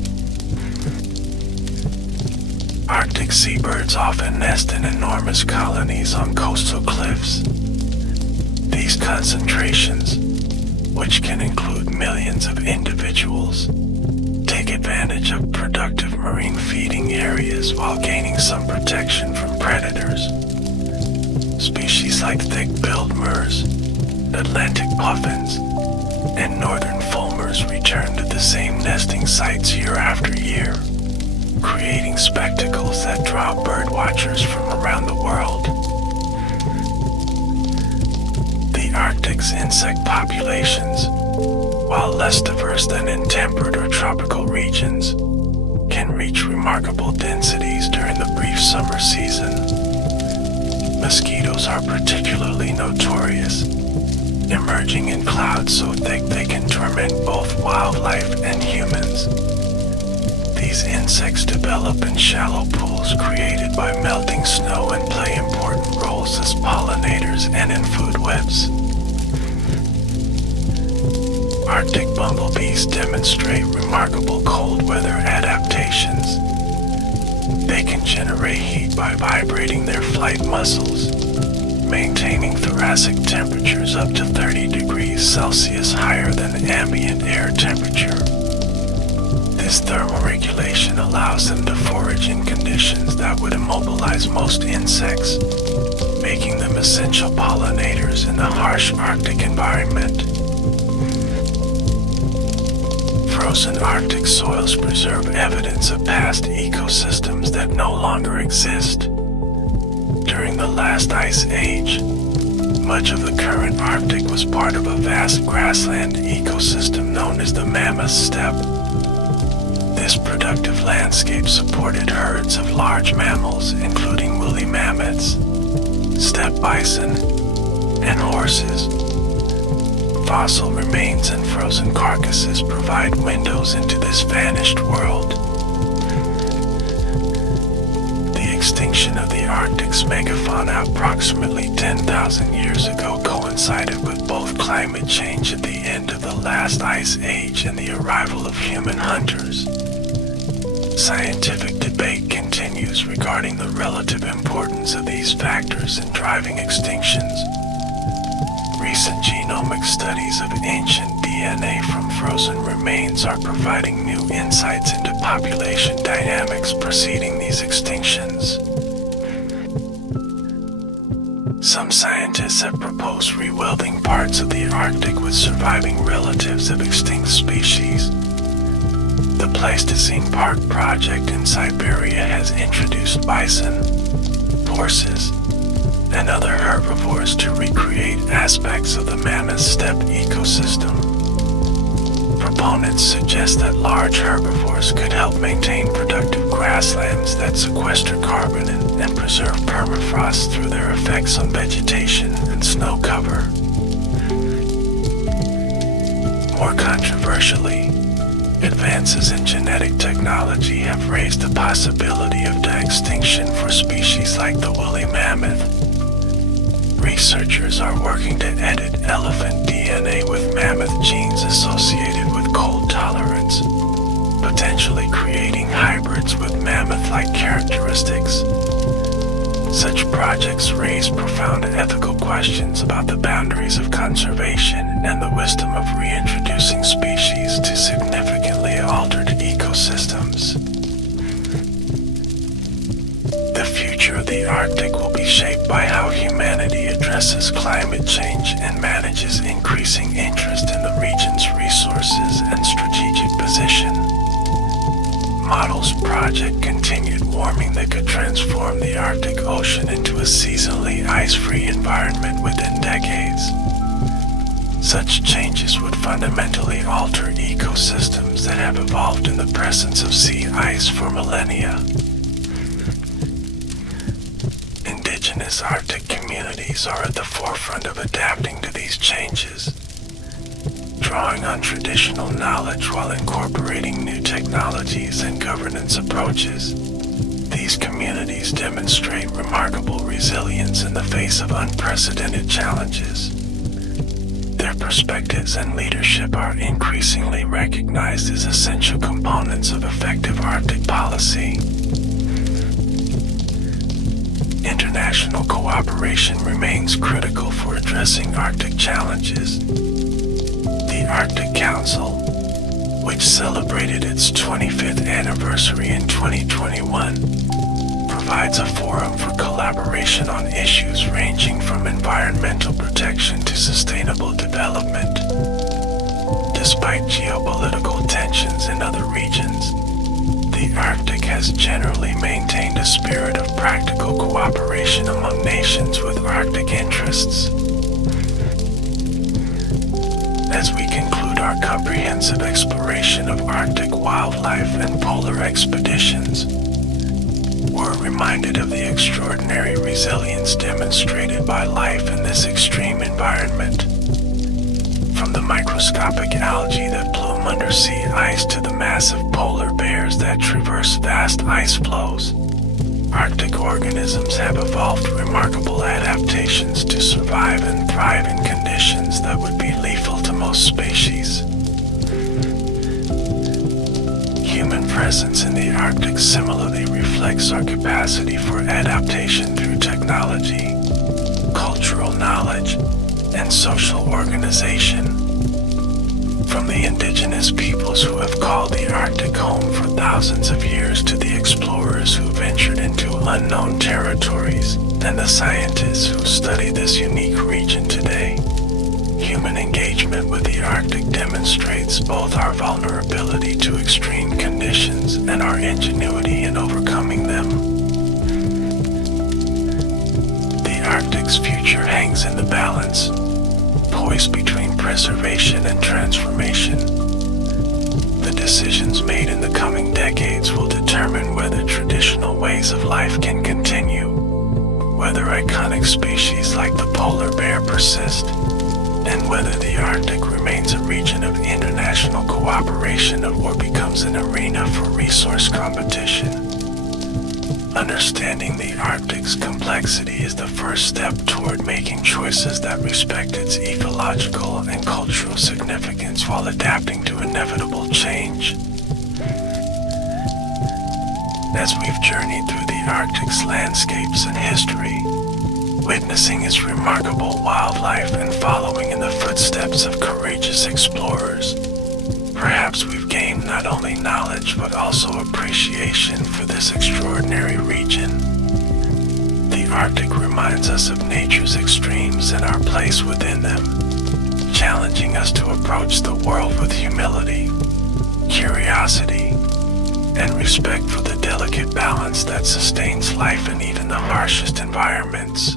Arctic seabirds often nest in enormous colonies on coastal cliffs. These concentrations, which can include millions of individuals, take advantage of productive marine feeding areas while gaining some protection from predators. Species like thick-billed murres, Atlantic puffins, and northern fulmars return to the same nesting sites year after year, creating spectacles that draw birdwatchers from around the world. The Arctic's insect populations, while less diverse than in temperate or tropical regions, can reach remarkable densities during the brief summer season. Mosquitoes are particularly notorious, emerging in clouds so thick they can torment both wildlife and humans. These insects develop in shallow pools created by melting snow and play important roles as pollinators and in food webs. Arctic bumblebees demonstrate remarkable cold weather adaptations. They can generate heat by vibrating their flight muscles, maintaining thoracic temperatures up to 30 degrees Celsius higher than ambient air temperature. This thermoregulation allows them to forage in conditions that would immobilize most insects, making them essential pollinators in the harsh Arctic environment. Frozen Arctic soils preserve evidence of past ecosystems that no longer exist. During the last ice age, much of the current Arctic was part of a vast grassland ecosystem known as the Mammoth Steppe. This productive landscape supported herds of large mammals, including woolly mammoths, steppe bison, and horses. Fossil remains and frozen carcasses provide windows into this vanished world. The extinction of the Arctic's megafauna approximately 10,000 years ago coincided coincided with both climate change at the end of the last ice age and the arrival of human hunters. Scientific debate continues regarding the relative importance of these factors in driving extinctions. Recent genomic studies of ancient DNA from frozen remains are providing new insights into population dynamics preceding these extinctions. Some scientists have proposed rewelding parts of the Arctic with surviving relatives of extinct species. The Pleistocene Park project in Siberia has introduced bison, horses, and other herbivores to recreate aspects of the mammoth steppe ecosystem. Proponents suggest that large herbivores could help maintain productive grasslands that sequester carbon and preserve permafrost through their effects on vegetation and snow cover. More controversially, advances in genetic technology have raised the possibility of extinction for species like the woolly mammoth. Researchers are working to edit elephant DNA with mammoth genes associated with cold tolerance, potentially creating hybrids with mammoth-like characteristics. Such projects raise profound ethical questions about the boundaries of conservation and the wisdom of reintroducing species to significantly altered ecosystems. The future of the Arctic will be shaped by how humanity addresses climate change and manages increasing interest in the region's resources and strategic position. Models project continued warming that could transform the Arctic Ocean into a seasonally ice-free environment within decades. Such changes would fundamentally alter ecosystems that have evolved in the presence of sea ice for millennia. Indigenous Arctic communities are at the forefront of adapting to these changes, drawing on traditional knowledge while incorporating new technologies and governance approaches. These communities demonstrate remarkable resilience in the face of unprecedented challenges. Their perspectives and leadership are increasingly recognized as essential components of effective Arctic policy. International cooperation remains critical for addressing Arctic challenges. The Arctic Council, which celebrated its 25th anniversary in 2021, provides a forum for collaboration on issues ranging from environmental protection to sustainable development. Despite geopolitical tensions in other regions, the Arctic has generally maintained a spirit of practical cooperation among nations with Arctic interests. As we conclude our comprehensive exploration of Arctic wildlife and polar expeditions, we're reminded of the extraordinary resilience demonstrated by life in this extreme environment. From the microscopic algae that bloom under sea ice to the massive polar bears that traverse vast ice flows, Arctic organisms have evolved remarkable adaptations to survive and thrive in conditions that would be lethal to most species. Human presence in the Arctic similarly reflects our capacity for adaptation through technology, cultural knowledge, and social organization. From the indigenous peoples who have called the Arctic home for thousands of years to the explorers who ventured into unknown territories and the scientists who study this unique region today, human engagement with the Arctic demonstrates both our vulnerability to extreme conditions and our ingenuity in overcoming them. The Arctic's future hangs in the balance, poised between preservation and transformation. The decisions made in the coming decades will determine whether traditional ways of life can continue, whether iconic species like the polar bear persist, and whether the Arctic remains a region of international cooperation or becomes an arena for resource competition. Understanding the Arctic's complexity is the first step toward making choices that respect its ecological and cultural significance while adapting to inevitable change. As we've journeyed through the Arctic's landscapes and history, witnessing its remarkable wildlife and following in the footsteps of courageous explorers, perhaps we've gained not only knowledge but also appreciation for this extraordinary region. The Arctic reminds us of nature's extremes and our place within them, challenging us to approach the world with humility, curiosity, and respect for the delicate balance that sustains life in even the harshest environments.